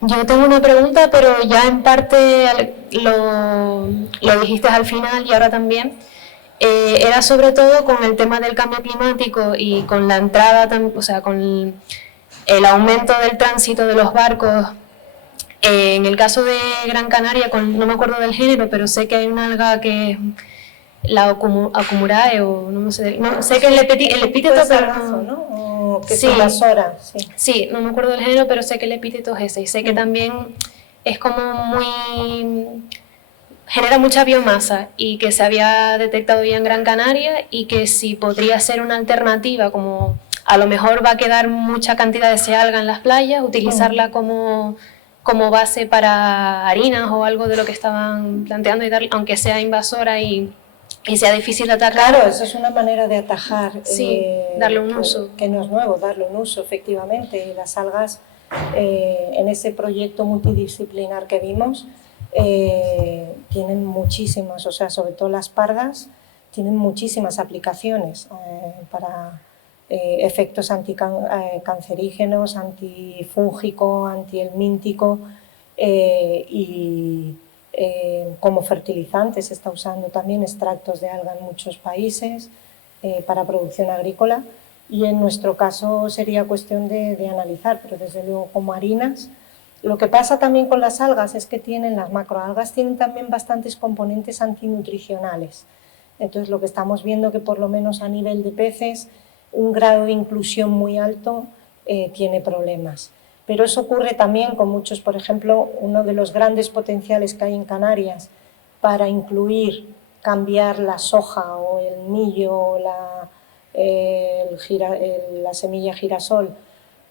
Yo tengo una pregunta, pero ya en parte lo dijiste al final y ahora también. Era sobre todo con el tema del cambio climático y con la entrada, o sea, con el aumento del tránsito de los barcos. En el caso de Gran Canaria, no me acuerdo del género, pero sé que hay una alga que es la Ocumurae, o no sé que el epíteto, pero ¿no? O que sí, es invasora. Sí, no me acuerdo del género, pero sé que el epíteto es ese, y sé que también es como genera mucha biomasa, y que se había detectado ya en Gran Canaria, y que si podría ser una alternativa, como a lo mejor va a quedar mucha cantidad de ese alga en las playas, utilizarla como base para harinas o algo de lo que estaban planteando, y darle, aunque sea invasora y sea difícil de atacar. Claro, esa es una manera de atajar. Sí, darle un uso. Que no es nuevo, darle un uso, efectivamente. Y las algas, en ese proyecto multidisciplinar que vimos, tienen muchísimas, o sea, sobre todo las pardas, tienen muchísimas aplicaciones para efectos anticancerígenos, antifúngico, antihelmíntico, y como fertilizante se está usando también extractos de alga en muchos países para producción agrícola, y en nuestro caso sería cuestión de analizar, pero desde luego como harinas. Lo que pasa también con las algas es que las macroalgas tienen también bastantes componentes antinutricionales. Entonces lo que estamos viendo, que por lo menos a nivel de peces, un grado de inclusión muy alto tiene problemas. Pero eso ocurre también con muchos, por ejemplo, uno de los grandes potenciales que hay en Canarias para cambiar la soja o el millo, la semilla girasol,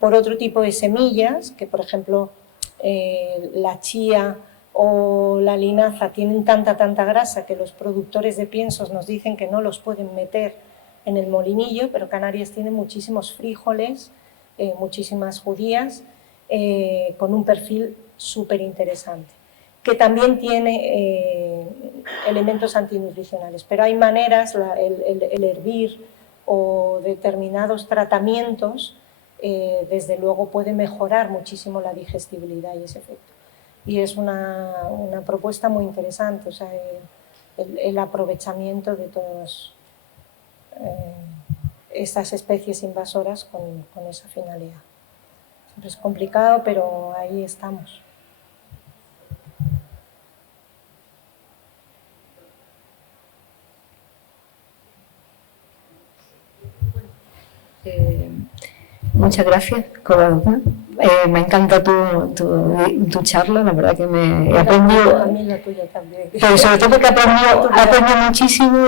por otro tipo de semillas, que por ejemplo la chía o la linaza tienen tanta grasa que los productores de piensos nos dicen que no los pueden meter en el molinillo, pero Canarias tiene muchísimos frijoles, muchísimas judías, con un perfil súper interesante, que también tiene elementos antinutricionales, pero hay maneras, el hervir o determinados tratamientos, desde luego puede mejorar muchísimo la digestibilidad y ese efecto. Y es una propuesta muy interesante, o sea, el aprovechamiento de todas estas especies invasoras con esa finalidad. Siempre es complicado, pero ahí estamos. Muchas gracias, Covadonga. Me encanta tu charla, la verdad que me he aprendido. A mí la tuya también. Pero sobre todo porque he aprendido muchísimo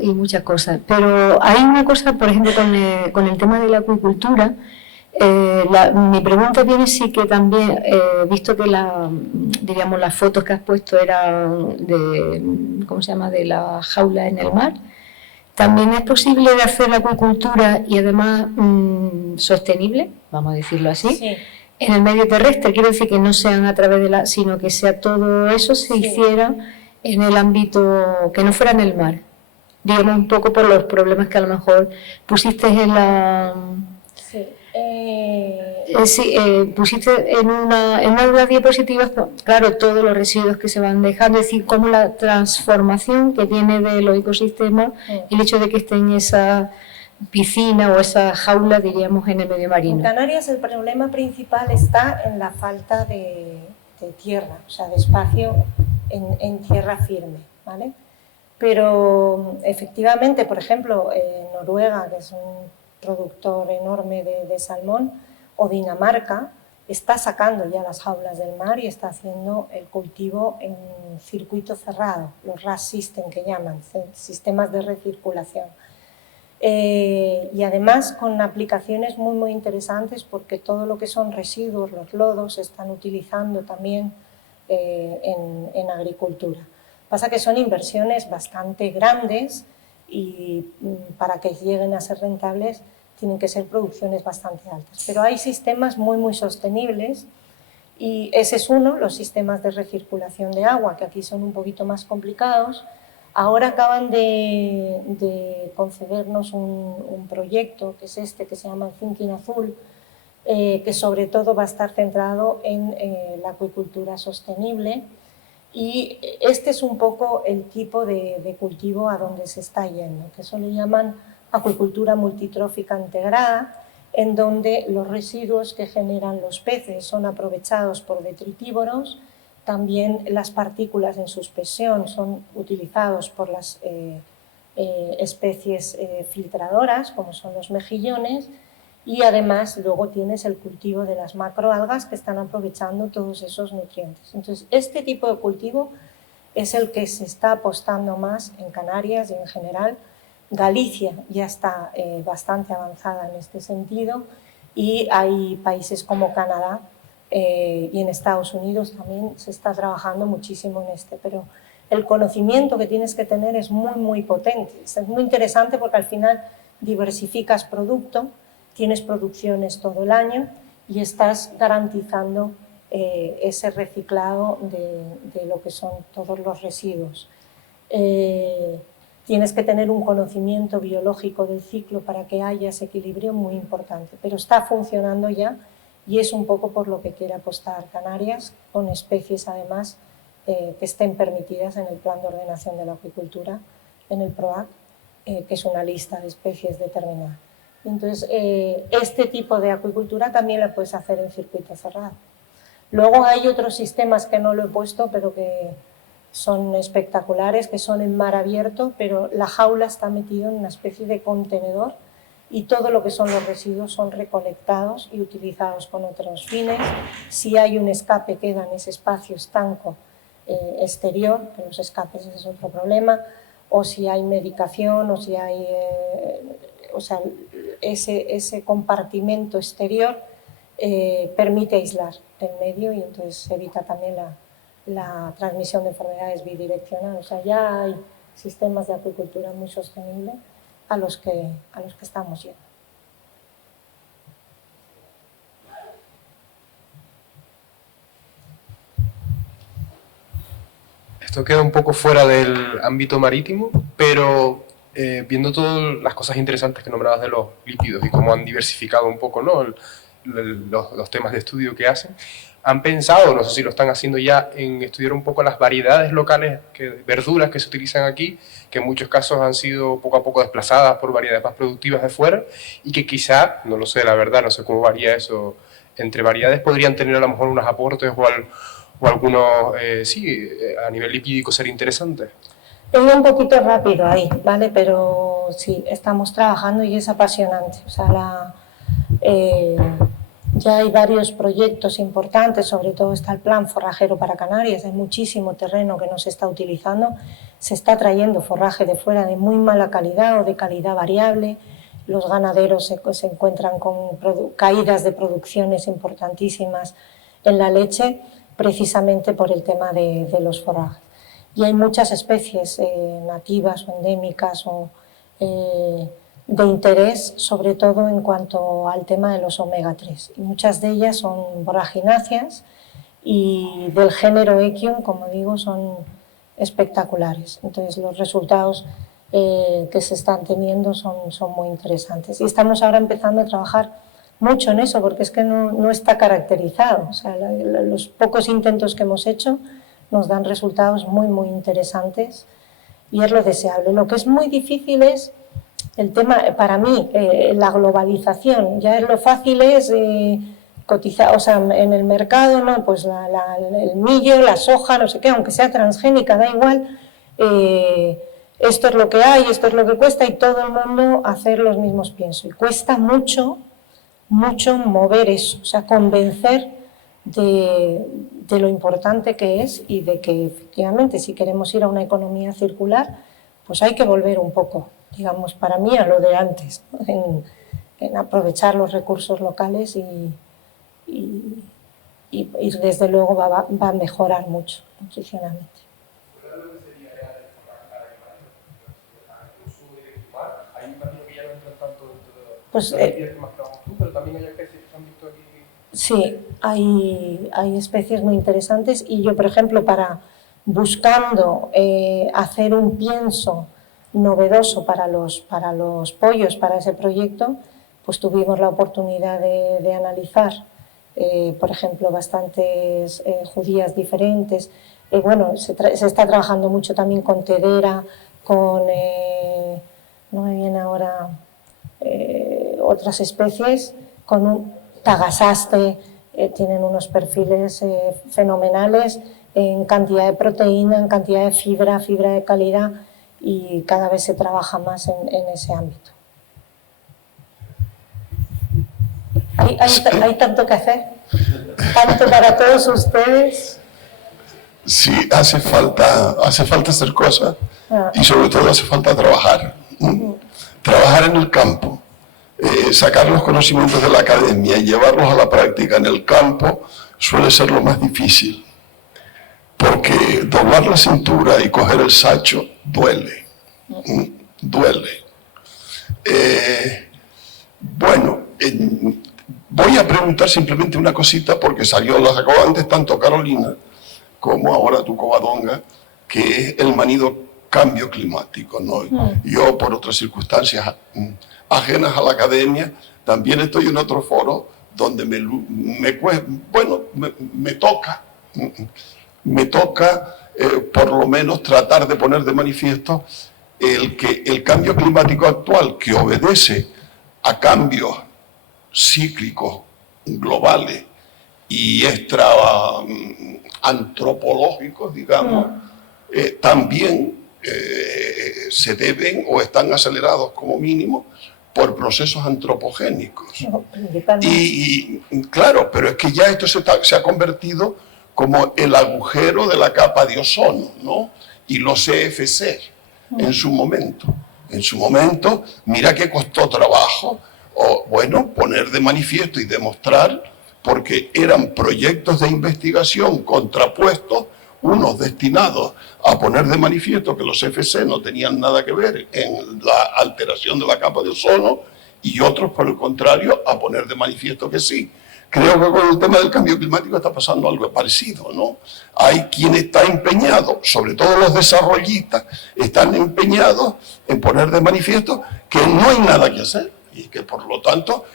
y muchas cosas. Pero hay una cosa, por ejemplo, con el tema de la acuicultura, Mi pregunta viene sí que también, visto que diríamos, las fotos que has puesto eran de, ¿cómo se llama?, de la jaula en el mar, ¿también es posible de hacer la acuicultura y además sostenible, vamos a decirlo así, Sí. en el medio terrestre? Quiero decir que no sean a través de sino que sea todo eso se Sí. hiciera en el ámbito, que no fuera en el mar. Digamos un poco por los problemas que a lo mejor pusiste en la... Sí. pusiste en una de las diapositivas, claro, todos los residuos que se van dejando, es decir, cómo la transformación que tiene de los ecosistemas, el hecho de que esté en esa piscina o esa jaula, diríamos, en el medio En marino. Canarias el problema principal está en la falta de tierra, o sea, de espacio en tierra firme, ¿vale? Pero efectivamente, por ejemplo, Noruega, que es un productor enorme de salmón, o Dinamarca, está sacando ya las jaulas del mar y está haciendo el cultivo en circuito cerrado, los RAS System que llaman, sistemas de recirculación. Y además con aplicaciones muy interesantes, porque todo lo que son residuos, los lodos, se están utilizando también en agricultura. Pasa que son inversiones bastante grandes y para que lleguen a ser rentables tienen que ser producciones bastante altas. Pero hay sistemas muy sostenibles y ese es uno, los sistemas de recirculación de agua, que aquí son un poquito más complicados. Ahora acaban de concedernos un proyecto, que es este, que se llama Thinking Azul, que sobre todo va a estar centrado en la acuicultura sostenible, y este es un poco el tipo de cultivo a donde se está yendo, que eso le llaman acuicultura multitrófica integrada, en donde los residuos que generan los peces son aprovechados por detritívoros. También las partículas en suspensión son utilizados por las especies filtradoras, como son los mejillones, y además luego tienes el cultivo de las macroalgas que están aprovechando todos esos nutrientes. Entonces, este tipo de cultivo es el que se está apostando más en Canarias y en general. Galicia ya está bastante avanzada en este sentido, y hay países como Canadá y en Estados Unidos también se está trabajando muchísimo en pero el conocimiento que tienes que tener es muy potente. Es muy interesante porque al final diversificas producto, tienes producciones todo el año y estás garantizando ese reciclado de lo que son todos los residuos. Tienes que tener un conocimiento biológico del ciclo para que haya ese equilibrio muy importante, pero está funcionando ya y es un poco por lo que quiere apostar Canarias, con especies además que estén permitidas en el Plan de Ordenación de la Acuicultura, en el PROAC, que es una lista de especies determinada. Entonces, este tipo de acuicultura también la puedes hacer en circuito cerrado. Luego hay otros sistemas que no lo he puesto, pero que son espectaculares, que son en mar abierto, pero la jaula está metida en una especie de contenedor y todo lo que son los residuos son recolectados y utilizados con otros fines. Si hay un escape, queda en ese espacio estanco exterior, que los escapes ese es otro problema, o si hay medicación, o si hay... o sea, ese compartimento exterior permite aislar el medio y entonces se evita también la transmisión de enfermedades bidireccionales. O sea, ya hay sistemas de acuicultura muy sostenibles a los que estamos yendo. Esto queda un poco fuera del ámbito marítimo, pero viendo todas las cosas interesantes que nombrabas de los lípidos y cómo han diversificado un poco, ¿no?, los temas de estudio que hacen, ¿han pensado, no sé si lo están haciendo ya, en estudiar un poco las variedades locales, verduras que se utilizan aquí, que en muchos casos han sido poco a poco desplazadas por variedades más productivas de fuera y que quizá, no lo sé, la verdad, no sé cómo varía eso, entre variedades podrían tener a lo mejor unos aportes o algunos, a nivel lipídico sería interesante? He ido un poquito rápido ahí, ¿vale? Pero sí, estamos trabajando y es apasionante. O sea, ya hay varios proyectos importantes, sobre todo está el Plan Forrajero para Canarias, hay muchísimo terreno que no se está utilizando, se está trayendo forraje de fuera de muy mala calidad o de calidad variable, los ganaderos se encuentran con caídas de producciones importantísimas en la leche, precisamente por el tema de los forrajes. Y hay muchas especies nativas o endémicas de interés, sobre todo en cuanto al tema de los omega 3. Y muchas de ellas son borragináceas y del género Equium, como digo, son espectaculares. Entonces los resultados que se están teniendo son muy interesantes. Y estamos ahora empezando a trabajar mucho en eso, porque es que no está caracterizado. O sea, los pocos intentos que hemos hecho nos dan resultados muy interesantes y es lo deseable. Lo que es muy difícil es el tema, para mí, la globalización. Ya es lo fácil es cotizar, o sea, en el mercado, ¿no? Pues el millo, la soja, no sé qué, aunque sea transgénica, da igual. Esto es lo que hay, esto es lo que cuesta, y todo el mundo hacer los mismos piensos. Y cuesta mucho mover eso, o sea, convencer de lo importante que es y de que efectivamente si queremos ir a una economía circular, pues hay que volver un poco, digamos, para mí a lo de antes, ¿no? en aprovechar los recursos locales y desde luego va a mejorar mucho nutricionalmente. Pues, pero también hay especies que se han visto aquí. Sí, hay especies muy interesantes y yo, por ejemplo, buscando hacer un pienso novedoso para los pollos, para ese proyecto, pues tuvimos la oportunidad de analizar, por ejemplo, bastantes judías diferentes. Bueno, se está trabajando mucho también con tedera, con, no me viene ahora, otras especies, con un tagasaste, tienen unos perfiles fenomenales en cantidad de proteína, en cantidad de fibra de calidad, y cada vez se trabaja más en ese ámbito. Hay tanto que hacer, tanto para todos ustedes. Sí, hace falta hacer cosas y sobre todo hace falta trabajar. Trabajar en el campo, sacar los conocimientos de la academia y llevarlos a la práctica en el campo suele ser lo más difícil, porque doblar la cintura y coger el sacho duele. Bueno, voy a preguntar simplemente una cosita porque la sacó antes tanto Carolina como ahora tu Covadonga, que es el manido cambio climático, ¿no? Yo, por otras circunstancias ajenas a la academia, también estoy en otro foro donde me toca por lo menos tratar de poner de manifiesto que el cambio climático actual, que obedece a cambios cíclicos globales y antropológicos, digamos, también se deben o están acelerados como mínimo por procesos antropogénicos. Y claro, pero es que ya esto se ha convertido como el agujero de la capa de ozono, ¿no? Y los CFC en su momento, mira que costó trabajo, poner de manifiesto y demostrar, porque eran proyectos de investigación contrapuestos, unos destinados a poner de manifiesto que los CFC no tenían nada que ver en la alteración de la capa de ozono, y otros, por el contrario, a poner de manifiesto que sí. Creo que con el tema del cambio climático está pasando algo parecido, ¿no? Hay quien está empeñado, sobre todo los desarrollistas, están empeñados en poner de manifiesto que no hay nada que hacer y que por lo tanto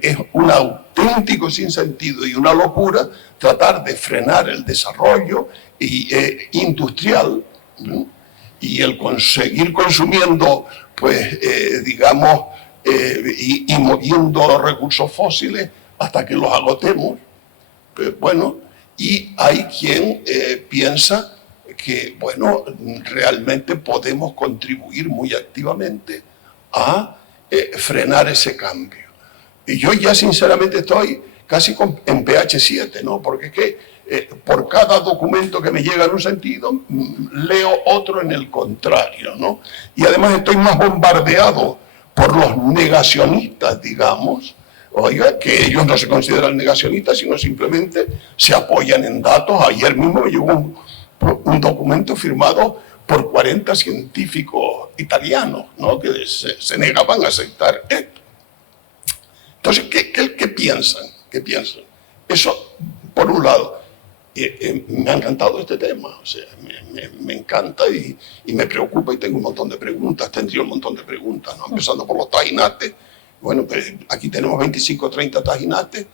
es un auténtico sinsentido y una locura tratar de frenar el desarrollo industrial, ¿no? Y el conseguir consumiendo, pues, digamos, y moviendo recursos fósiles hasta que los agotemos. Bueno, y hay quien piensa que, bueno, realmente podemos contribuir muy activamente a frenar ese cambio. Y yo ya sinceramente estoy casi en pH 7, ¿no? Porque es que por cada documento que me llega en un sentido, leo otro en el contrario, ¿no? Y además estoy más bombardeado por los negacionistas, digamos, oiga, que ellos no se consideran negacionistas, sino simplemente se apoyan en datos. Ayer mismo me llegó un documento firmado por 40 científicos italianos, ¿no?, que se negaban a aceptar esto. Entonces, ¿qué piensan? ¿Qué piensan? Eso, por un lado, me ha encantado este tema, o sea, me encanta y me preocupa, y tengo un montón de preguntas, tendría un montón de preguntas, ¿no? Empezando por los tajinates. Bueno, pues aquí tenemos 25 o 30 tajinates,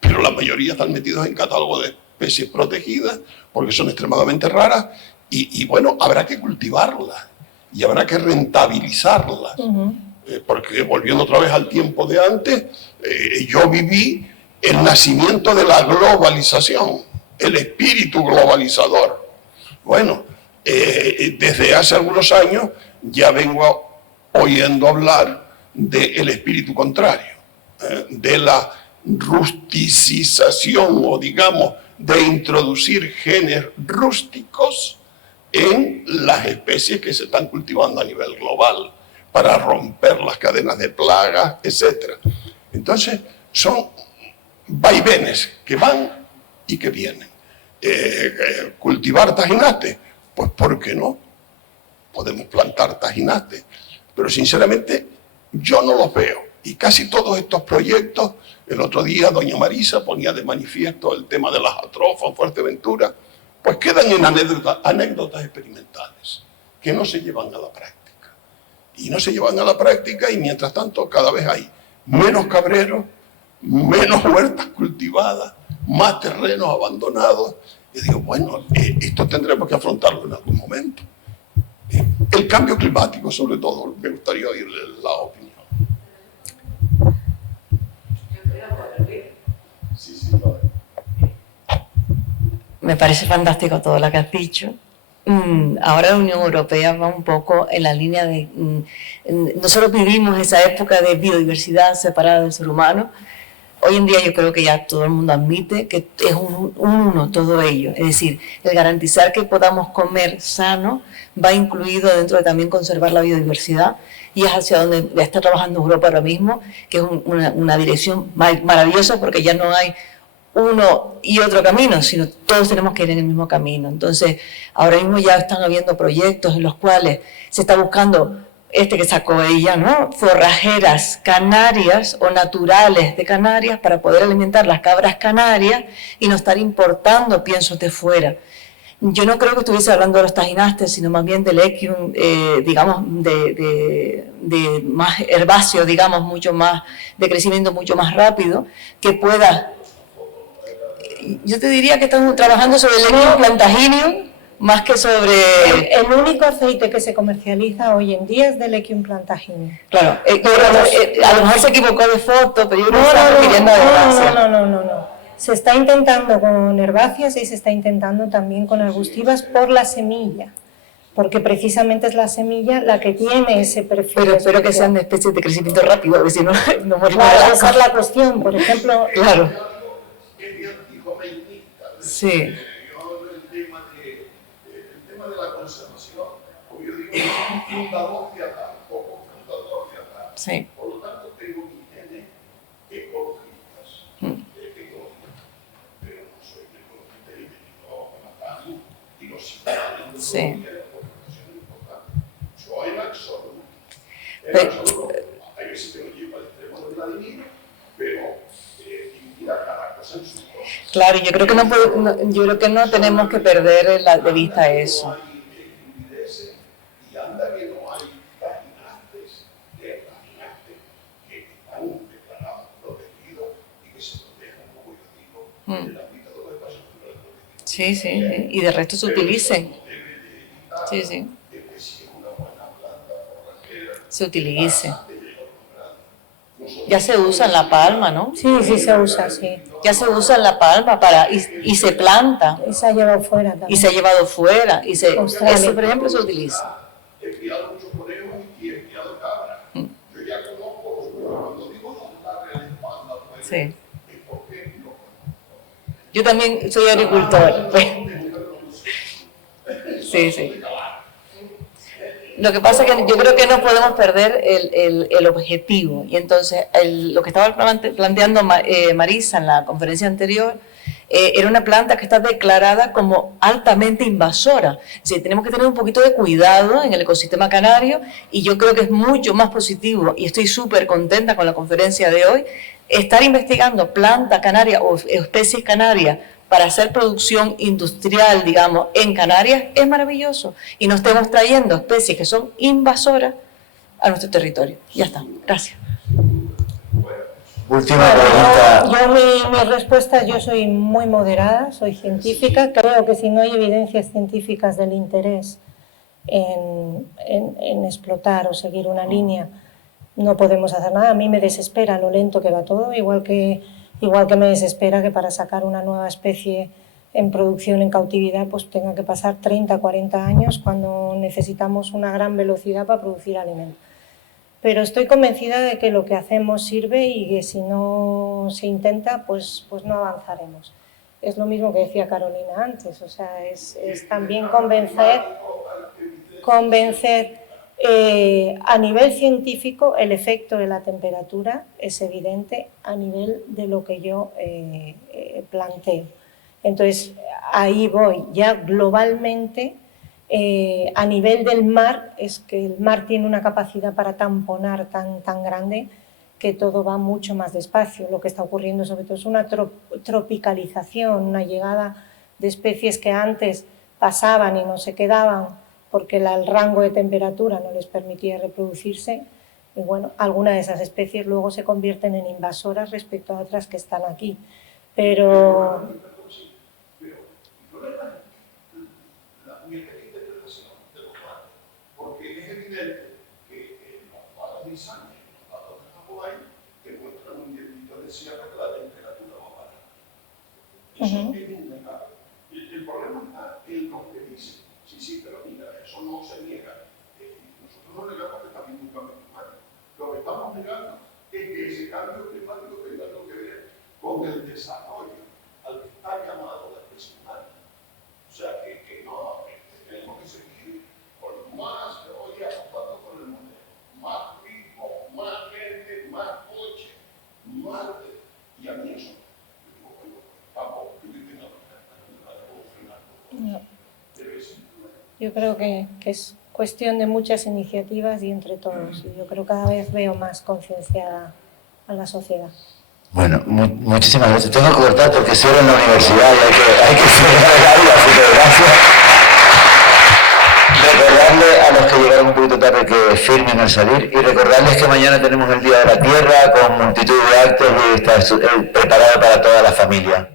pero la mayoría están metidos en catálogo de especies protegidas porque son extremadamente raras y bueno, habrá que cultivarlas y habrá que rentabilizarlas. Porque volviendo otra vez al tiempo de antes, yo viví el nacimiento de la globalización, el espíritu globalizador. Bueno, desde hace algunos años ya vengo oyendo hablar del espíritu contrario, de la rusticización, o digamos, de introducir genes rústicos en las especies que se están cultivando a nivel global para romper las cadenas de plagas, etc. Entonces, son vaivenes que van y que vienen. Cultivar tajinates, pues ¿por qué no? Podemos plantar tajinates, pero sinceramente yo no los veo. Y casi todos estos proyectos, el otro día doña Marisa ponía de manifiesto el tema de las atrofas en Fuerteventura, pues quedan en anécdotas experimentales que no se llevan a la práctica. Y no se llevan a la práctica, y mientras tanto cada vez hay menos cabreros, menos huertas cultivadas, más terrenos abandonados. Y digo, bueno, esto tendremos que afrontarlo en algún momento. El cambio climático, sobre todo, me gustaría oírle la opinión. Me parece fantástico todo lo que has dicho. Ahora la Unión Europea va un poco en la línea de... nosotros vivimos esa época de biodiversidad separada del ser humano. Hoy en día yo creo que ya todo el mundo admite que es un uno todo ello. Es decir, el garantizar que podamos comer sano va incluido dentro de también conservar la biodiversidad, y es hacia donde está trabajando Europa ahora mismo, que es una dirección maravillosa, porque ya no hay uno y otro camino, sino todos tenemos que ir en el mismo camino. Entonces, ahora mismo ya están habiendo proyectos en los cuales se está buscando, que sacó ella, ¿no?, forrajeras canarias o naturales de Canarias para poder alimentar las cabras canarias y no estar importando piensos de fuera. Yo no creo que estuviese hablando de los tajinastes, sino más bien del equium, digamos, de más herbáceo, digamos, mucho más, de crecimiento mucho más rápido, que pueda... Yo te diría que estamos trabajando sobre el Equium Plantagineum más que sobre... El único aceite que se comercializa hoy en día es del Equium Plantagineum. Claro, a lo mejor se equivocó de foto, pero yo creo que está refiriendo a herbáceas. No. Se está intentando con herbáceas y se está intentando también con arbustivas por la semilla, porque precisamente es la semilla la que tiene ese perfil. Pero espero que sean de especies de crecimiento rápido, porque si no, no morimos de asco. Esa es la cuestión, por ejemplo... Claro. Sí. El tema de la conservación, como yo digo, fundador de acá, poco fundador de acá. Sí. Por lo tanto, tengo mis genes ecologistas, pero no soy ecologista y me digo matando y los ciudadanos. Sí. Yo en absoluto, hay veces que lo llevo al extremo del Vladimir, pero mira cada cosa en su cosa. Claro, yo creo que no tenemos que perder de vista eso. Y anda que no hay tajinastes que están declarados protegidos y que se protejan, como yo digo, del ámbito de los espacios naturales protegidos. Sí, sí, y de resto se utilicen. Sí, sí. Se utilice. Ya se usa en La Palma, ¿no? Sí, se usa, sí. Ya se usa en La Palma y se planta. Y se ha llevado fuera también. Y se ha llevado fuera. Eso, por ejemplo, se utiliza. He criado muchos conejos y he criado cabras. Yo ya conozco, cuando digo darle la espalda, pues, sí. Es porque no conozco. Yo también soy agricultor. Sí, sí. Lo que pasa es que yo creo que no podemos perder el objetivo. Y entonces, lo que estaba planteando Marisa en la conferencia anterior, era una planta que está declarada como altamente invasora. Es decir, tenemos que tener un poquito de cuidado en el ecosistema canario, y yo creo que es mucho más positivo, y estoy súper contenta con la conferencia de hoy, estar investigando planta canaria o especies canarias para hacer producción industrial, digamos, en Canarias, es maravilloso. Y nos estemos trayendo especies que son invasoras a nuestro territorio. Ya está. Gracias. Última pregunta. Yo mi respuesta, yo soy muy moderada, soy científica. Creo que si no hay evidencias científicas del interés en explotar o seguir una línea, no podemos hacer nada. A mí me desespera lo lento que va todo, igual que me desespera que para sacar una nueva especie en producción en cautividad pues tenga que pasar 30, 40 años cuando necesitamos una gran velocidad para producir alimentos. Pero estoy convencida de que lo que hacemos sirve y que si no se intenta, pues no avanzaremos. Es lo mismo que decía Carolina antes, o sea, es también convencer a nivel científico el efecto de la temperatura es evidente a nivel de lo que yo planteo. Entonces, ahí voy. Ya globalmente, a nivel del mar, es que el mar tiene una capacidad para tamponar tan grande que todo va mucho más despacio. Lo que está ocurriendo sobre todo es una tropicalización, una llegada de especies que antes pasaban y no se quedaban porque el rango de temperatura no les permitía reproducirse. Y bueno, algunas de esas especies luego se convierten en invasoras respecto a otras que están aquí. Pero porque es evidente que los datos de Isania y los datos de Hawái que muestran un hielito de sierra que la temperatura va a parar. Eso es innegable. El problema está en lo que dicen. Sí, pero mira, eso no se niega. Nosotros no negamos que está habiendo un cambio climático. Lo que estamos negando es que ese cambio climático tenga algo que ver con el desarrollo al que está llamado la especie humana. O sea, que no, tenemos que seguir con más, oye, apostando con el modelo, más ritmo, más gente, más coche, más... Y a mí eso, yo digo, bueno, tampoco que tenga que debe ser. Yo creo que es cuestión de muchas iniciativas y entre todos. Y yo creo que cada vez veo más concienciada a la sociedad. Bueno, muchísimas gracias. Tengo que cortar porque cierran la universidad y hay que cerrar el aula, así que gracias. Recordarle a los que llegaron un poquito tarde que firmen al salir y recordarles que mañana tenemos el Día de la Tierra con multitud de actos y está preparado para toda la familia.